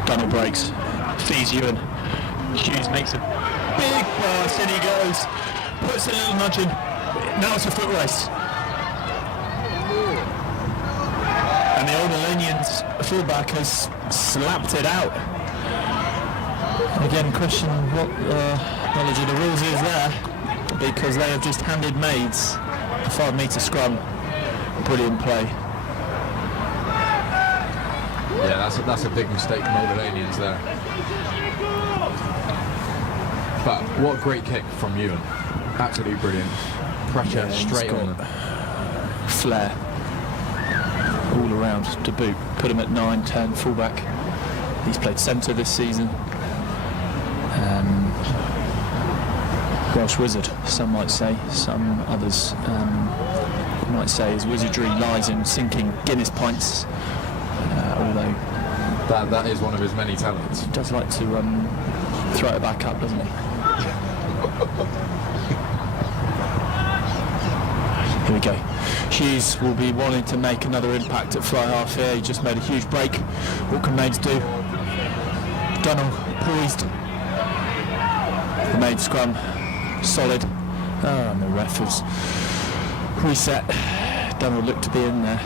Donald breaks, feeds Ewan. Hughes makes a big burst, in he goes. Puts a little nudge in. Now it's a foot race. And the old Alleynians fullback has slapped it out. Again, question what knowledge of the rules is there, because they have just handed Maids a 5 metre scrum. Brilliant play. Yeah, that's a big mistake from old Alleynians there. But what a great kick from Ewan. Absolutely brilliant. Pressure straight on them. Flair. All around to boot. Put him at 9, 10, fullback. He's played centre this season. Welsh wizard, some might say. Some others might say his wizardry lies in sinking Guinness pints. Although that is one of his many talents. He does like to throw it back up, doesn't he? Here we go. Hughes will be wanting to make another impact at fly half here. He just made a huge break. What can Maids do? Donald poised. The Maids scrum solid. Oh, and the ref has reset. Donald looked to be in there.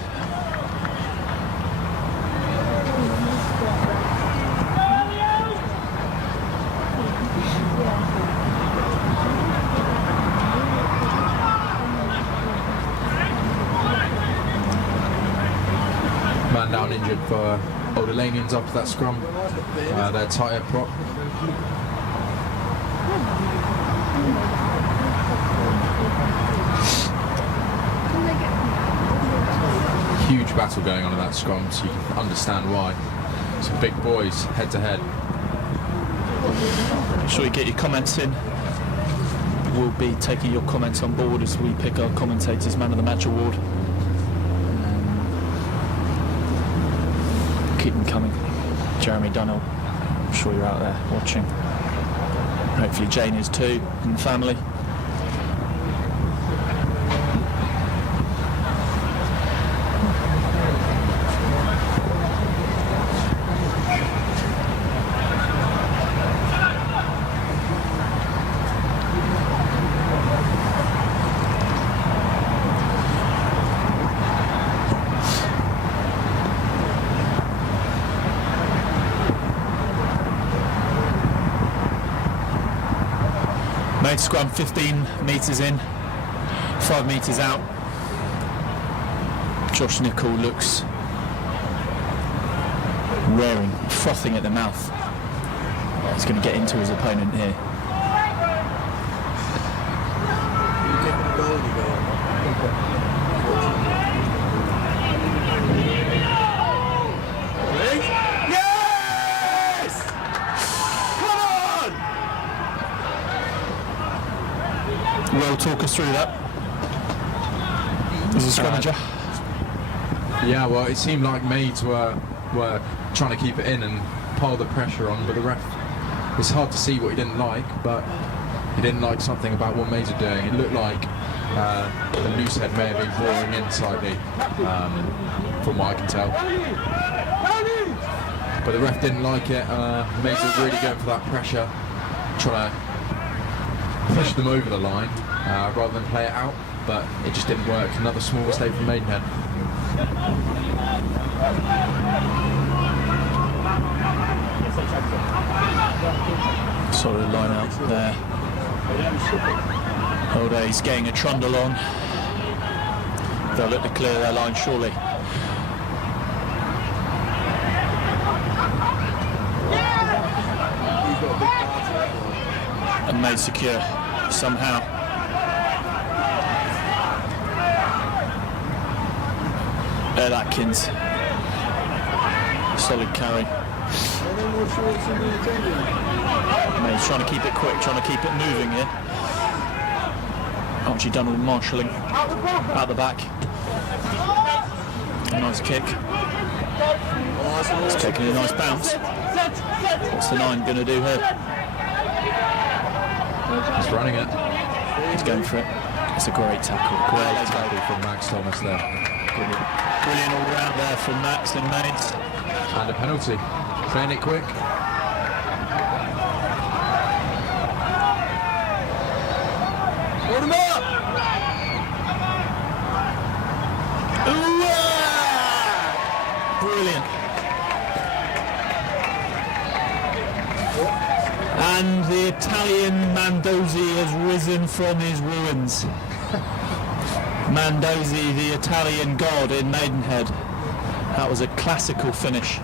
Man down injured for old Alleynians after that scrum. Their tight head prop. Huge battle going on in that scrum, so you can understand why. Some big boys head to head. Make sure you get your comments in. We'll be taking your comments on board as we pick our commentators Man of the Match award. Keep them coming. Jeremy Dunnell, I'm sure you're out there watching. Hopefully Jane is too, and family. Made scrum 15 metres in, 5 metres out. Josh Nichol looks raring, frothing at the mouth. He's going to get into his opponent here. Will talk us through that. As a scrummager. Yeah, well, it seemed like Maids were trying to keep it in and pile the pressure on, but the ref, it's hard to see what he didn't like, but he didn't like something about what Maids are doing. It looked like the loose head may have been boring in slightly, from what I can tell. But the ref didn't like it. Maids were really going for that pressure, trying to push them over the line rather than play it out, but it just didn't work. Another small mistake from Maidenhead. Solid line out there. He's getting a trundle on. They'll look to clear their line surely. And made secure somehow. Ed Atkins, solid carry. He's trying to keep it quick, trying to keep it moving here. Archie Dunnell marshalling out the back. A nice kick. It's taking a nice bounce. What's the 9 going to do here? He's running it. He's going for it. It's a great tackle. Great tackle from Max Thomas there. Brilliant all round there from Max and Maids. And a penalty. Playing it quick. Hold him up! Brilliant. And the Italian Mandozzi has risen from his ruins. Mandozzi, the Italian god in Maidenhead. That was a classical finish.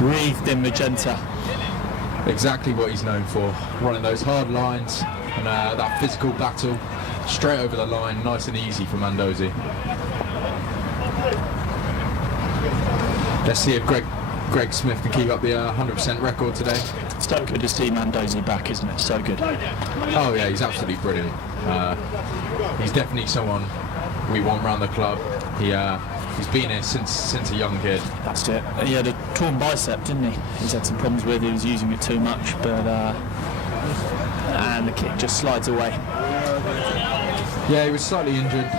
Wreathed in magenta. Exactly what he's known for. Running those hard lines and that physical battle straight over the line, nice and easy for Mandozzi. Let's see if Greg Smith can keep up the 100% record today. So good to see Mandozzi back, isn't it? So good. Oh yeah, he's absolutely brilliant. He's definitely someone we want around the club. He's been here since a young kid. That's it. He had a torn bicep, didn't he? He's had some problems with it. He was using it too much, but and the kick just slides away. Yeah, he was slightly injured,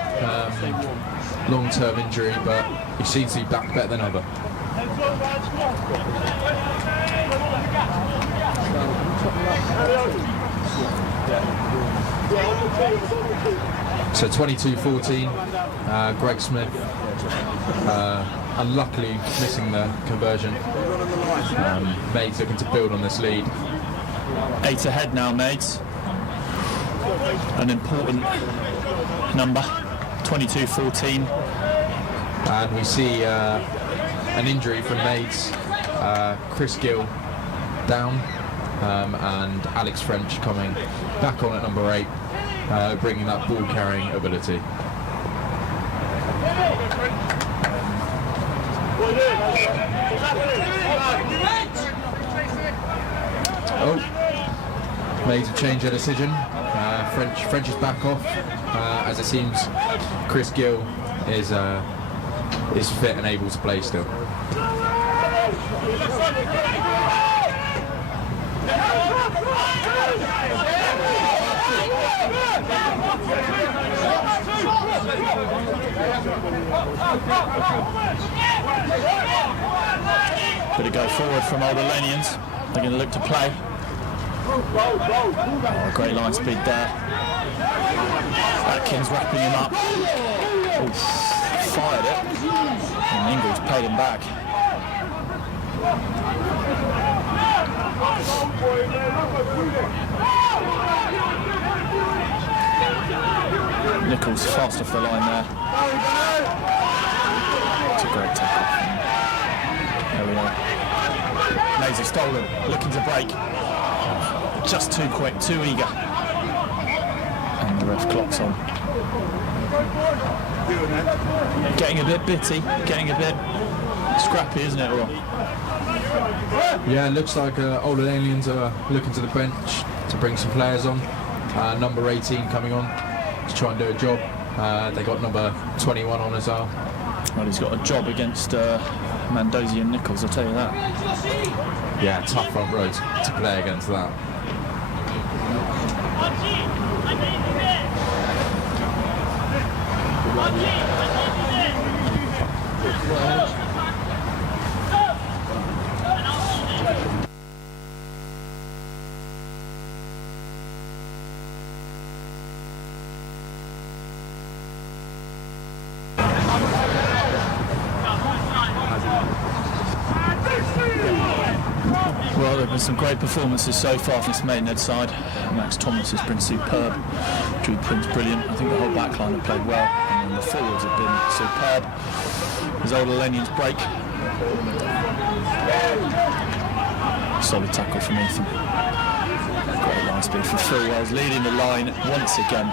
long-term injury, but he seems to be back better than ever. So 22-14, Greg Smith unluckily missing the conversion. Maids looking to build on this lead. 8 ahead now, Maids. An important number, 22-14. And we see an injury from Maids, Chris Gill down, and Alex French coming back on at number 8, bringing that ball carrying ability. Oh, Maids have changed their decision. French is back off, as it seems Chris Gill is is fit and able to play still. Bit of go forward from old Alleynians. They're going to look to play. Oh, great line speed there. Atkins wrapping him up. Oh, fired it. And Ingles paid him back. Nichols fast off the line there. It's a great tackle. There we go. Nazy stolen, looking to break. Just too quick, too eager. And the ref clocks on. Getting a bit bitty, getting a bit scrappy, isn't it, Rob? Yeah, it looks like Old Alleynians are looking to the bench to bring some players on. Number 18 coming on to try and do a job. They got number 21 on as well. Well, he's got a job against Mandozi and Nichols, I'll tell you that. Yeah, tough front row to play against that. Well, there have been some great performances so far from this Maidenhead side. Max Thomas has been superb. Drew Prince brilliant. I think the whole back line have played well. And then the forwards have been superb. As old Alleynians break. Solid tackle from Ethan. Great line speed for Phil Wells, leading the line once again.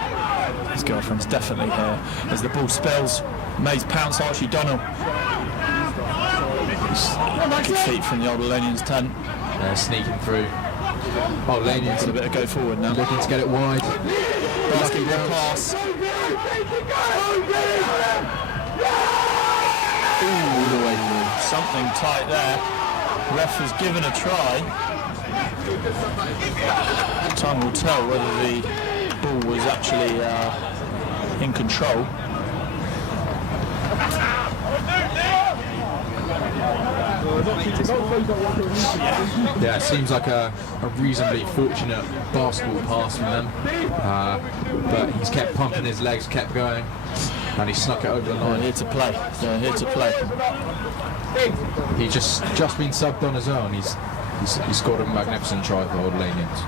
His girlfriend's definitely here. As the ball spills, Mays pounce Archie Donnell. Good feet from the old Alleynians 10. Sneaking through. Oh, Alleynians Got a bit of go forward now. looking to get it wide. Basketball pass. Ooh, something tight there. Ref has given a try. Time will tell whether the ball was actually in control. Yeah, it seems like a reasonably fortunate basketball pass from them. But he's kept pumping his legs, kept going, and he snuck it over the They're line. here to play. They're here to play. He's just been subbed on his own. He's scored a magnificent try for Old Alleynians.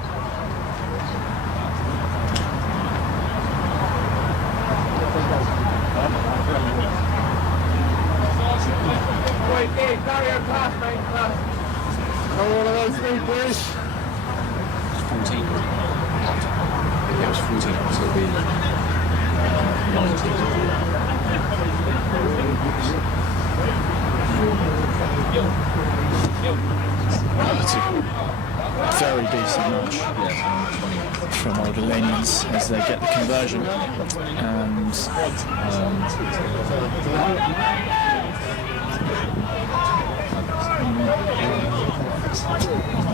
One of those three, please. 14. Yeah, it was 14, so it'll be 19. It's a very decent match from Old Alleynians as they get the conversion. And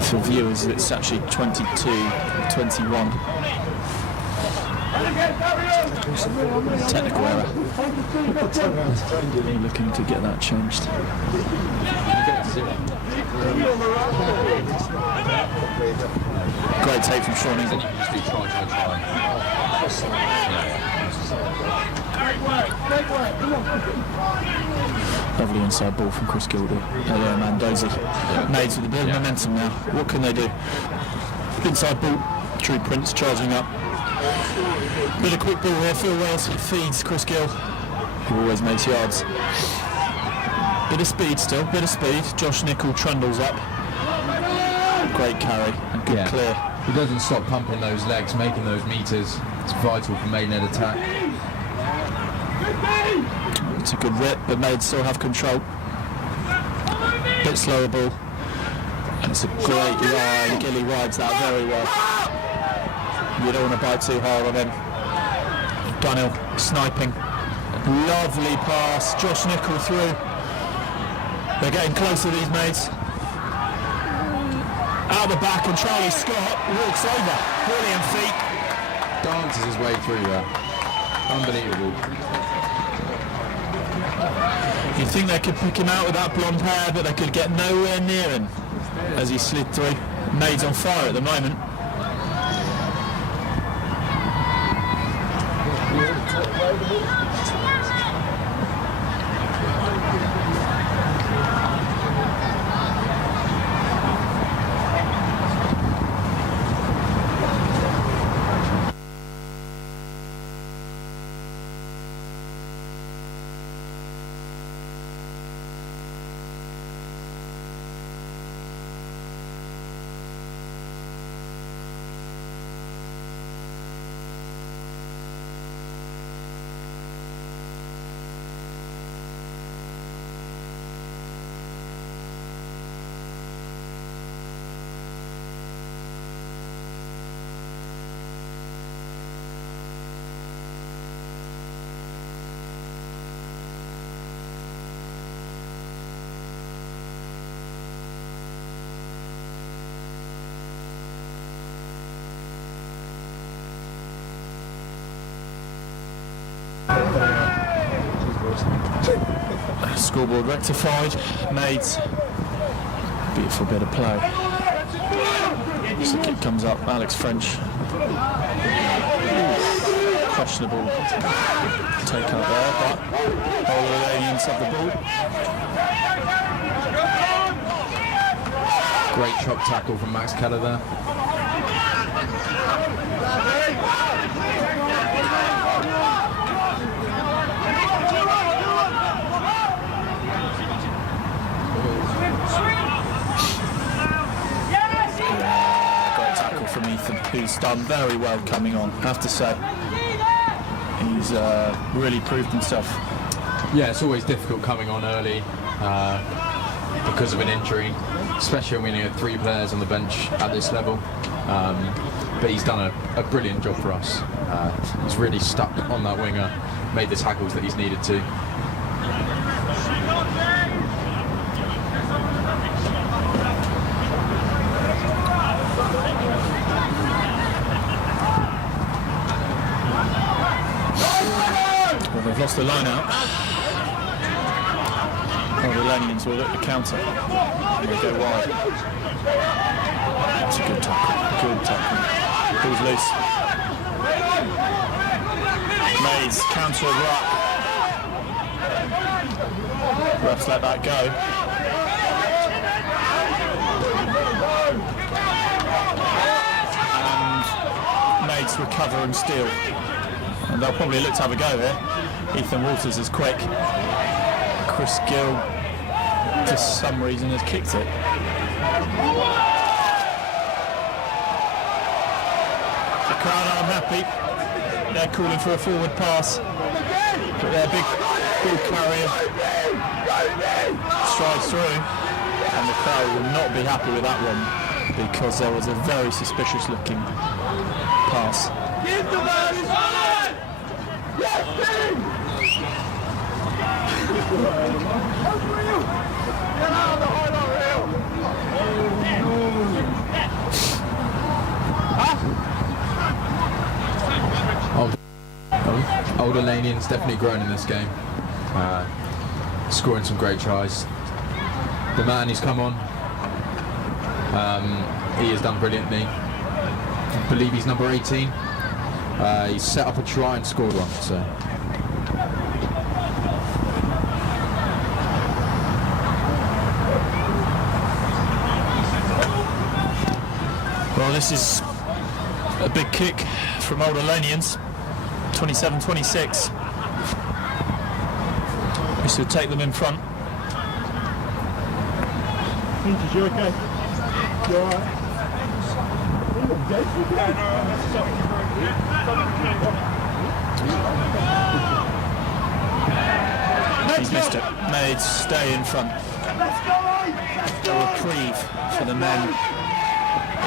for viewers, it's actually 22-21. Technical error. Looking to get that changed. Great take from Sean Ingle. Lovely inside ball from Chris Gilder. Mandozi. Maids with a bit of momentum now. What can they do? Inside ball. Drew Prince charging up. Bit of quick ball here. Phil Wells feeds Chris Gill, who always makes yards. Bit of speed still. Bit of speed. Josh Nichol trundles up. Great carry and good clear. He doesn't stop pumping those legs, making those meters. It's vital for Maidenhead attack. It's a good rip, but Maids still have control. Bit slower ball. And it's a great ride. Gilly rides that very well. You don't want to bite too hard on him. Donnell sniping Lovely pass, Josh Nichol through. They're getting closer, these mates. Out the back, and Charlie Scott walks over. Brilliant feet. Dances his way through there. Unbelievable. You'd think they could pick him out with that blonde hair, but they could get nowhere near him as he slid through. Maid's on fire at the moment. Scoreboard rectified. Maids. Beautiful bit of play. So the kick comes up. Alex French. Questionable take out there, but all the Alleynians have the ball. Great chop tackle from Max Keller there. Great tackle from Ethan, who's done very well coming on, I have to say. He's really proved himself. Yeah, it's always difficult coming on early because of an injury, especially when you have 3 players on the bench at this level. But he's done a brilliant job for us. He's really stuck on that winger, made the tackles that he's needed to. Well, they've lost the line out. Well, the Alleynians will look to counter. They go wide. It's a good tackle. Good tackle. Ball's loose. Mays counter a ruck. Refs let that go. And Mays recover and steal. And they'll probably look to have a go here. Ethan Walters is quick. Chris Gill, for some reason, has kicked it. The crowd aren't happy. They're calling for a forward pass. But their big ball carrier strides through. And the crowd will not be happy with that one because there was a very suspicious looking pass. Old Alleynians definitely grown in this game, scoring some great tries. The man who's come on, he has done brilliantly. I believe he's number 18. He's set up a try and scored one. So. Well, this is a big kick from Old Alleynians. 27-26. This will take them in front. Is you okay? You alright? He's missed it. Maids stay in front. A reprieve for the men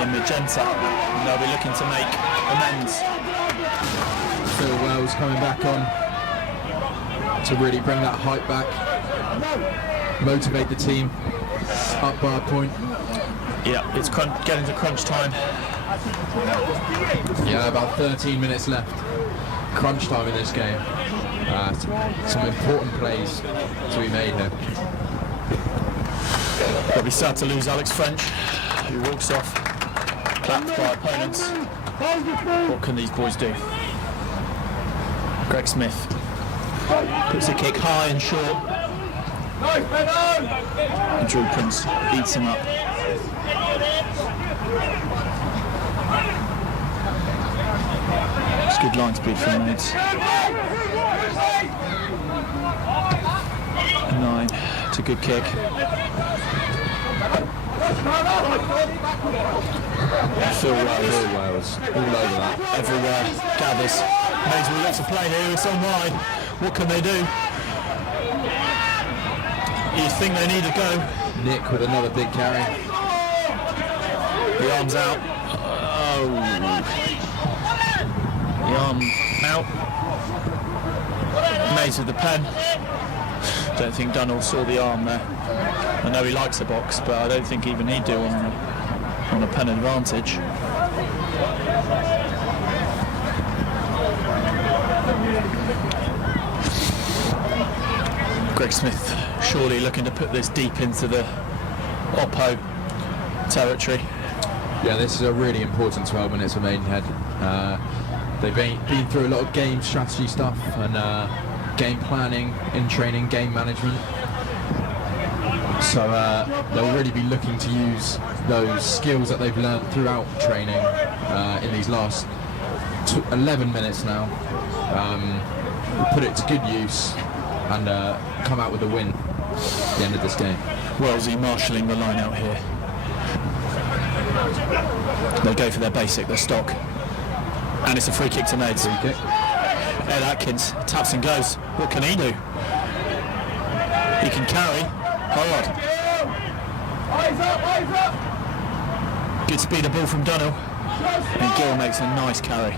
in magenta. And they'll be looking to make amends. Phil Wells coming back on. to really bring that hype back, motivate the team up by a point. Yeah, it's getting to crunch time. Yeah, about 13 minutes left. Crunch time in this game. Some important plays to be made here. They'll be sad to lose Alex French, who walks off, clapped by opponents. What can these boys do? Greg Smith puts a kick high and short. And Drew Prince eats him up. It's good line speed from the mids. 9, it's a good kick. Phil Wales, all over that, everywhere, gathers. Maids with lots of play here, it's on wide. What can they do? You think they need to go. Nick with another big carry. The arm's out. Oh. The arm out. Maids with the pen. Don't think Dunnell saw the arm there. I know he likes the box, but I don't think even he'd do on a pen advantage. Greg Smith surely looking to put this deep into the Oppo territory. Yeah, this is a really important 12 minutes for Maidenhead. They've been through a lot of game strategy stuff and game planning, in training, game management. So they'll really be looking to use those skills that they've learned throughout training in these last 11 minutes now. Put it to good use and come out with a win at the end of this game. Wellesley marshalling the line out here. They go for their basic, their stock. And it's a free kick to Maids. Free kick. Ed Atkins taps and goes. What can he do? He can carry hard. Good speed of ball from Dunnell. And Gill makes a nice carry.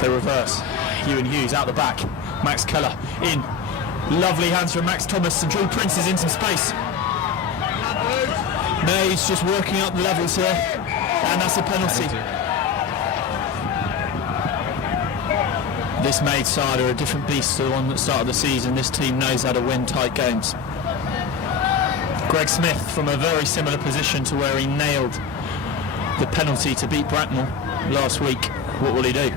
They reverse. Ewan Hughes out the back. Max Keller in. Lovely hands from Max Thomas and Drew Prince is in some space. Maids just working up the levels here. And that's a penalty. This Maids side are a different beast to the one that started the season. This team knows how to win tight games. Greg Smith from a very similar position to where he nailed the penalty to beat Bracknell last week. What will he do?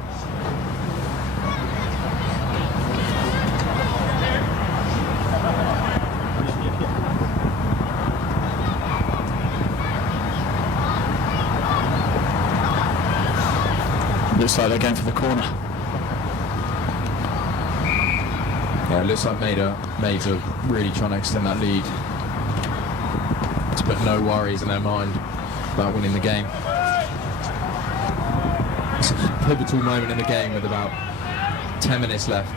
Looks like they're going for the corner. Yeah, it looks like Maids are really trying to extend that lead. To put no worries in their mind about winning the game. It's a pivotal moment in the game with about 10 minutes left.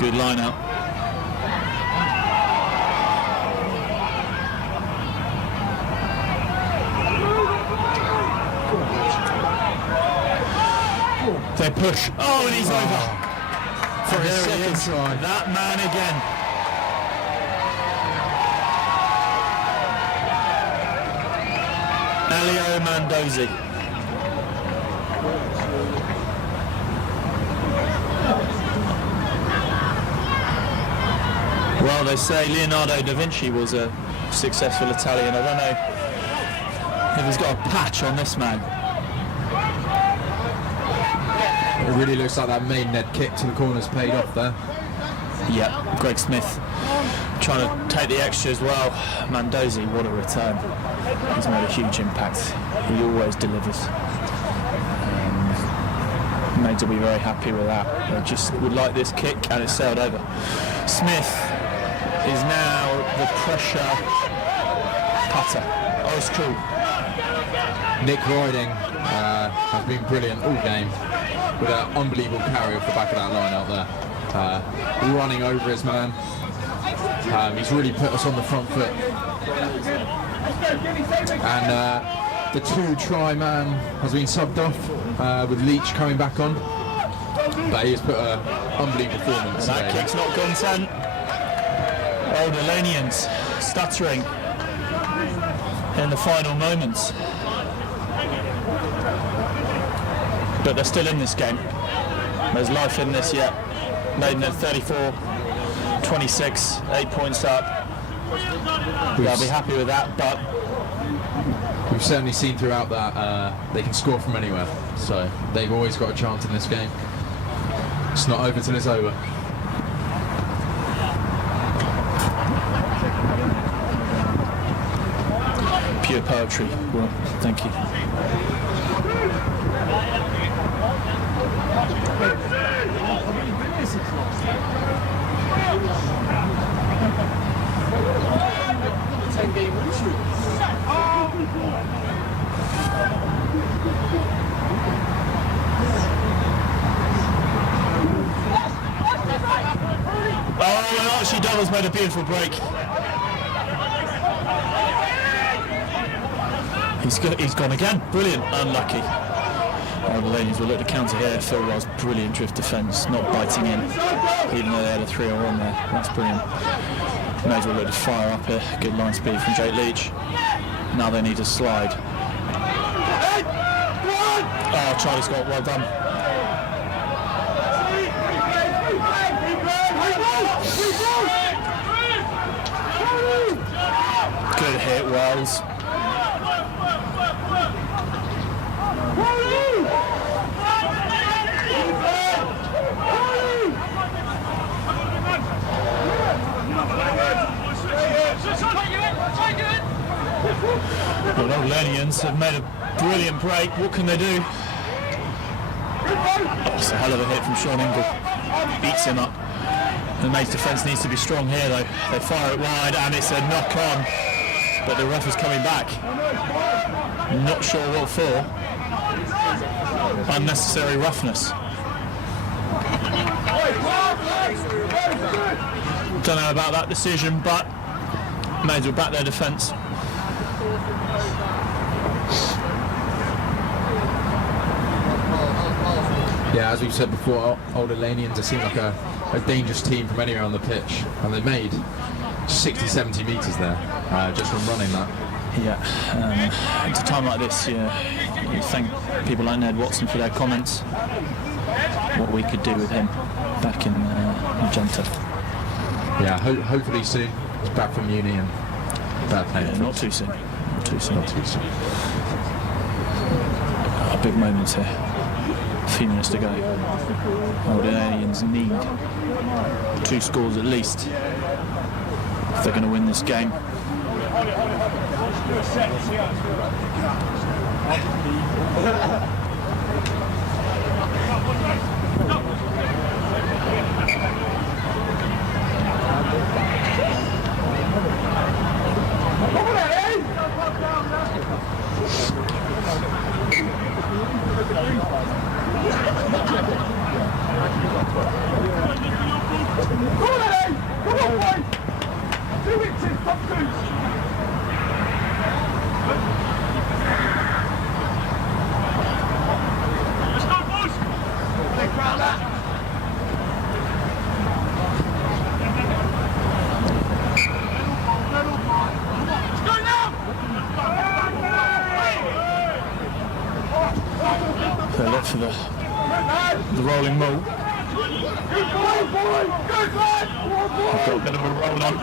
Good line out. They push. Oh, and he's over. For his second try. That man again. Elio Mandozi. Well, they say Leonardo da Vinci was a successful Italian. I don't know if he's got a patch on this man. It really looks like that Maidenhead kick to the corner's paid off there. Yeah, Greg Smith trying to take the extra as well. Mandozi, what a return. He's made a huge impact. He always delivers. Maids will be very happy with that. They just would like this kick and it's sailed over. Smith is now the pressure putter. Oh, it's cool. Nick Riding has been brilliant all game with an unbelievable carry off the back of that line out there. Running over his man. He's really put us on the front foot. And the 2-try man has been subbed off with Leach coming back on. But he has put an unbelievable performance. That kick's not gone 10. Oh, the Alleynians stuttering in the final moments. But they're still in this game. There's life in this yet. Maidenhead 34-26, 8 points up. They'll be happy with that, but we've certainly seen throughout that they can score from anywhere. So they've always got a chance in this game. It's not over till it's over. Pure poetry. Well, thank you. Oh, Archie Doddle's made a beautiful break. He's gone again. Brilliant. Unlucky. The Alleynians will look to counter here. Phil Ross, brilliant drift defence, not biting in, even though they had a 3-1 there. That's brilliant. May as well look to fire up here. Good line speed from Jake Leach. Now they need to slide. Oh, Charlie Scott, well done. Good hit, Wells. Well, the Alleynians have made a brilliant break. What can they do? Oh, it's a hell of a hit from Sean Ingle. Beats him up. The Maid's defence needs to be strong here, though. They fire it wide, and it's a knock on. But the ref is coming back. Not sure what for. Unnecessary roughness. Don't know about that decision, but Maids will back their defence. Yeah, as we've said before, Old Alleynians seem like a dangerous team from anywhere on the pitch, and they made 60-70 metres there just from running that. Yeah, at a time like this, you thank people like Ned Watson for their comments. What we could do with him back in Magenta. Yeah, hopefully soon. He's back from uni and back playing. Yeah, not too soon. Not too soon. Not too soon. A big moment here. A few minutes to go. Old Alleynians need 2 scores at least if they're going to win this game. So look for the rolling maul. I've got a bit of a roll on.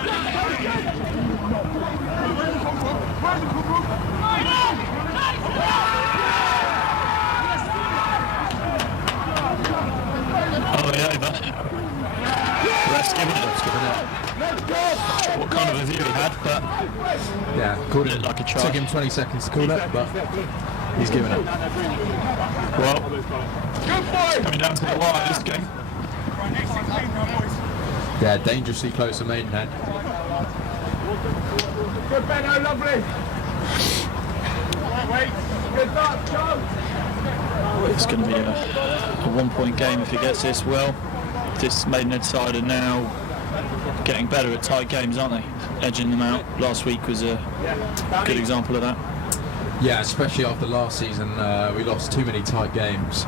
Oh, yeah, over. Ref's giving it. Not sure what kind of a view he had, but yeah, called it like a try. Took him 20 seconds to call it, but he's given it. Well, it's coming down to the wire this game. Yeah, dangerously close to Maidenhead. Good, Benno, lovely. Wait, good luck, John. It's going to be a 1-point game if he gets this well. This Maidenhead side are now getting better at tight games, aren't they? Edging them out. Last week was a good example of that. Yeah, especially after last season, we lost too many tight games.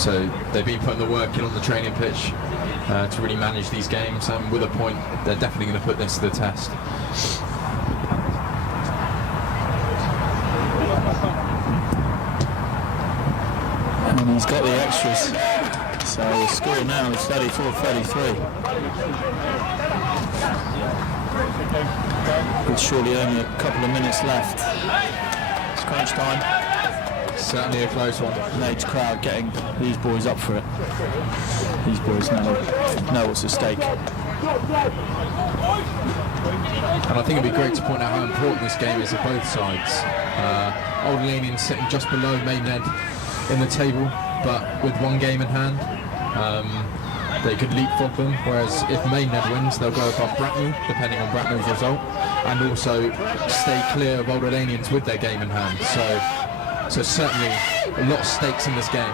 So they've been putting the work in on the training pitch to really manage these games, and with a point, they're definitely going to put this to the test. And he's got the extras. So the score now is 34-33. With surely only a couple of minutes left. It's crunch time. Certainly a close one. Nade's crowd getting these boys up for it. These boys know what's at stake. And I think it'd be great to point out how important this game is for both sides. Alleynians sitting just below Maidenhead in the table, but with one game in hand, they could leapfrog them, whereas if Maidenhead wins, they'll go above Bracknell, depending on Bracknell's result, and also stay clear of Alleynians with their game in hand. So certainly a lot of stakes in this game.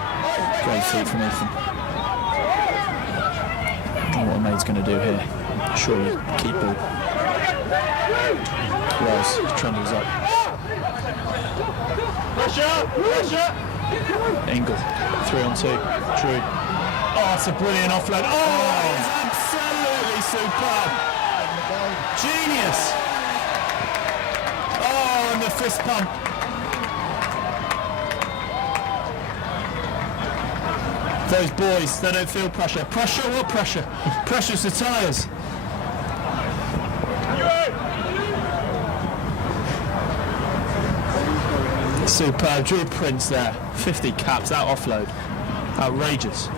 Great feat from Ethan. What Maid's going to do here? Surely keep ball. Wells, trundles up. Pressure! Ingle, 3-on-2. Drew. Oh, it's a brilliant offload. Oh, It's absolutely superb. genius! Oh, and the fist pump. Those boys, they don't feel pressure. Pressure? What pressure? Pressure's the tyres. Superb. Drew Prince there. 50 caps, that offload. Outrageous.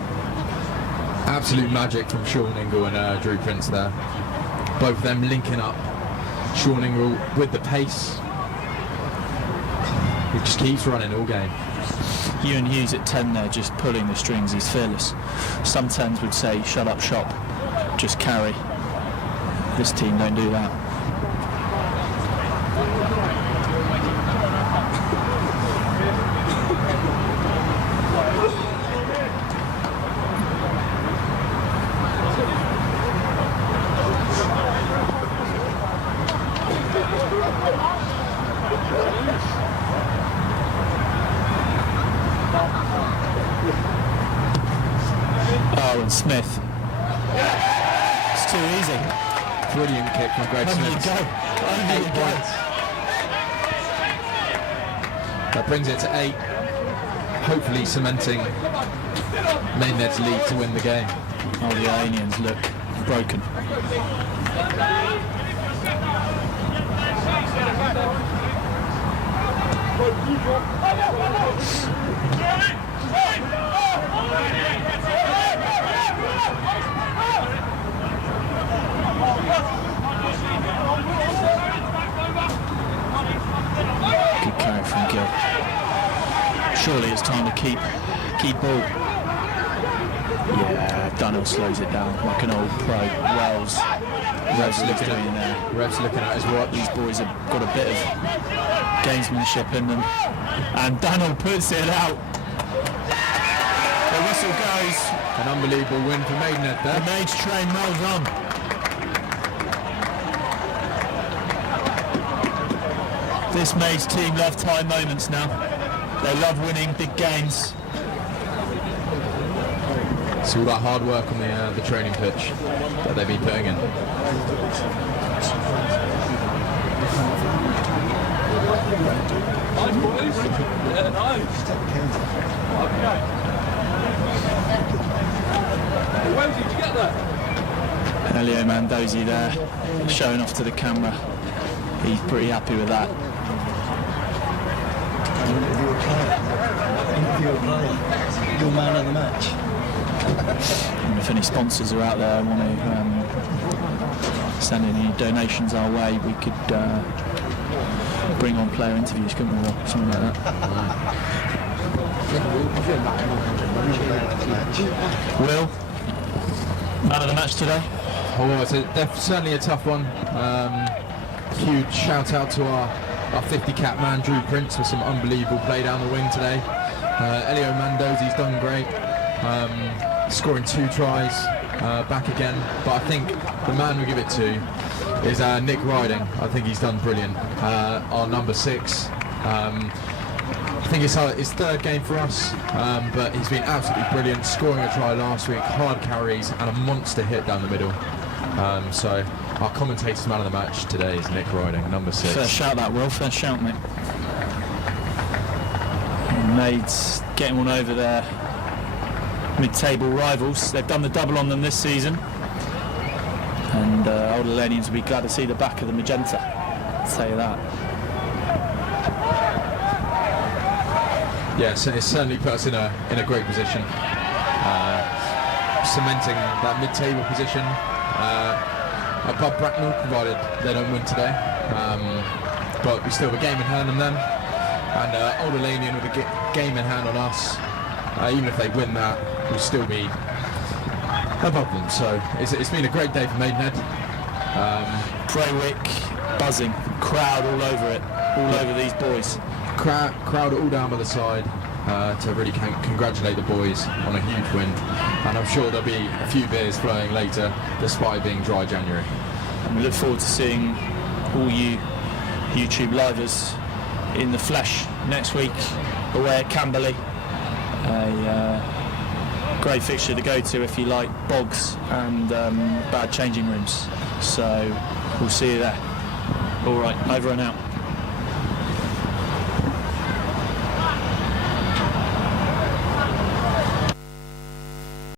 Absolute magic from Sean Ingle and Drew Prince there. Both of them linking up. Sean Ingle with the pace. He just keeps running all game. Ewan Hughes at 10 there, just pulling the strings. He's fearless. Some 10s would say, shut up shop, just carry. This team don't do that. Oh, and Smith. It's too easy. Brilliant kick from Greg Smith. Only 8 points. That brings it to 8. Hopefully cementing Maidenhead's lead to win the game. Oh, the Alleynians look broken. Good carry from Gill. Surely it's time to keep ball. Yeah, Dunnell slows it down like an old pro. Wells Rev's looking at his watch. These boys have got a bit of gamesmanship in them, and Dunnell puts it out. The whistle goes. An unbelievable win for Maidenhead The there. Maids train, well done. This Maids team love tight moments now. They love winning big games. It's all that hard work on the training pitch that they've been putting in. Elio Mandozi there, showing off to the camera. He's pretty happy with that. Interview a player. Your man of the match. And if any sponsors are out there and want to send any donations our way, we could bring on player interviews, couldn't we, or something like that. Will, man of the match today? Oh, well, it's certainly a tough one. Huge shout out to our 50 cap man Drew Prince with some unbelievable play down the wing today. Elio Mandozi's done great, scoring 2 tries, back again, but I think the man we give it to is Nick Riding. I think he's done brilliant. Our number 6. I think it's his 3rd game for us, but he's been absolutely brilliant, scoring a try last week, hard carries and a monster hit down the middle. So our commentator's man of the match today is Nick Riding, number 6. Fair shout that, Will. Fair shout, mate. Maids getting one over their mid-table rivals. They've done the double on them this season, and Old Alleynians will be glad to see the back of the magenta. I'll tell you that. Yeah, so it's certainly put us in a great position, cementing that mid-table position above Bracknell, provided they don't win today. But we still have a game in hand on them, and Old Alleynian with a game in hand on us. Even if they win that, we'll still be above them. So it's been a great day for Maidenhead. Braywick buzzing, crowd all over it, all over these boys. Crowd all down by the side to really congratulate the boys on a huge win, and I'm sure there'll be a few beers flowing later, despite being dry January. And we look forward to seeing all you YouTube livers in the flesh next week away at Camberley. A great fixture to go to if you like bogs and bad changing rooms. So we'll see you there. All right, over and out.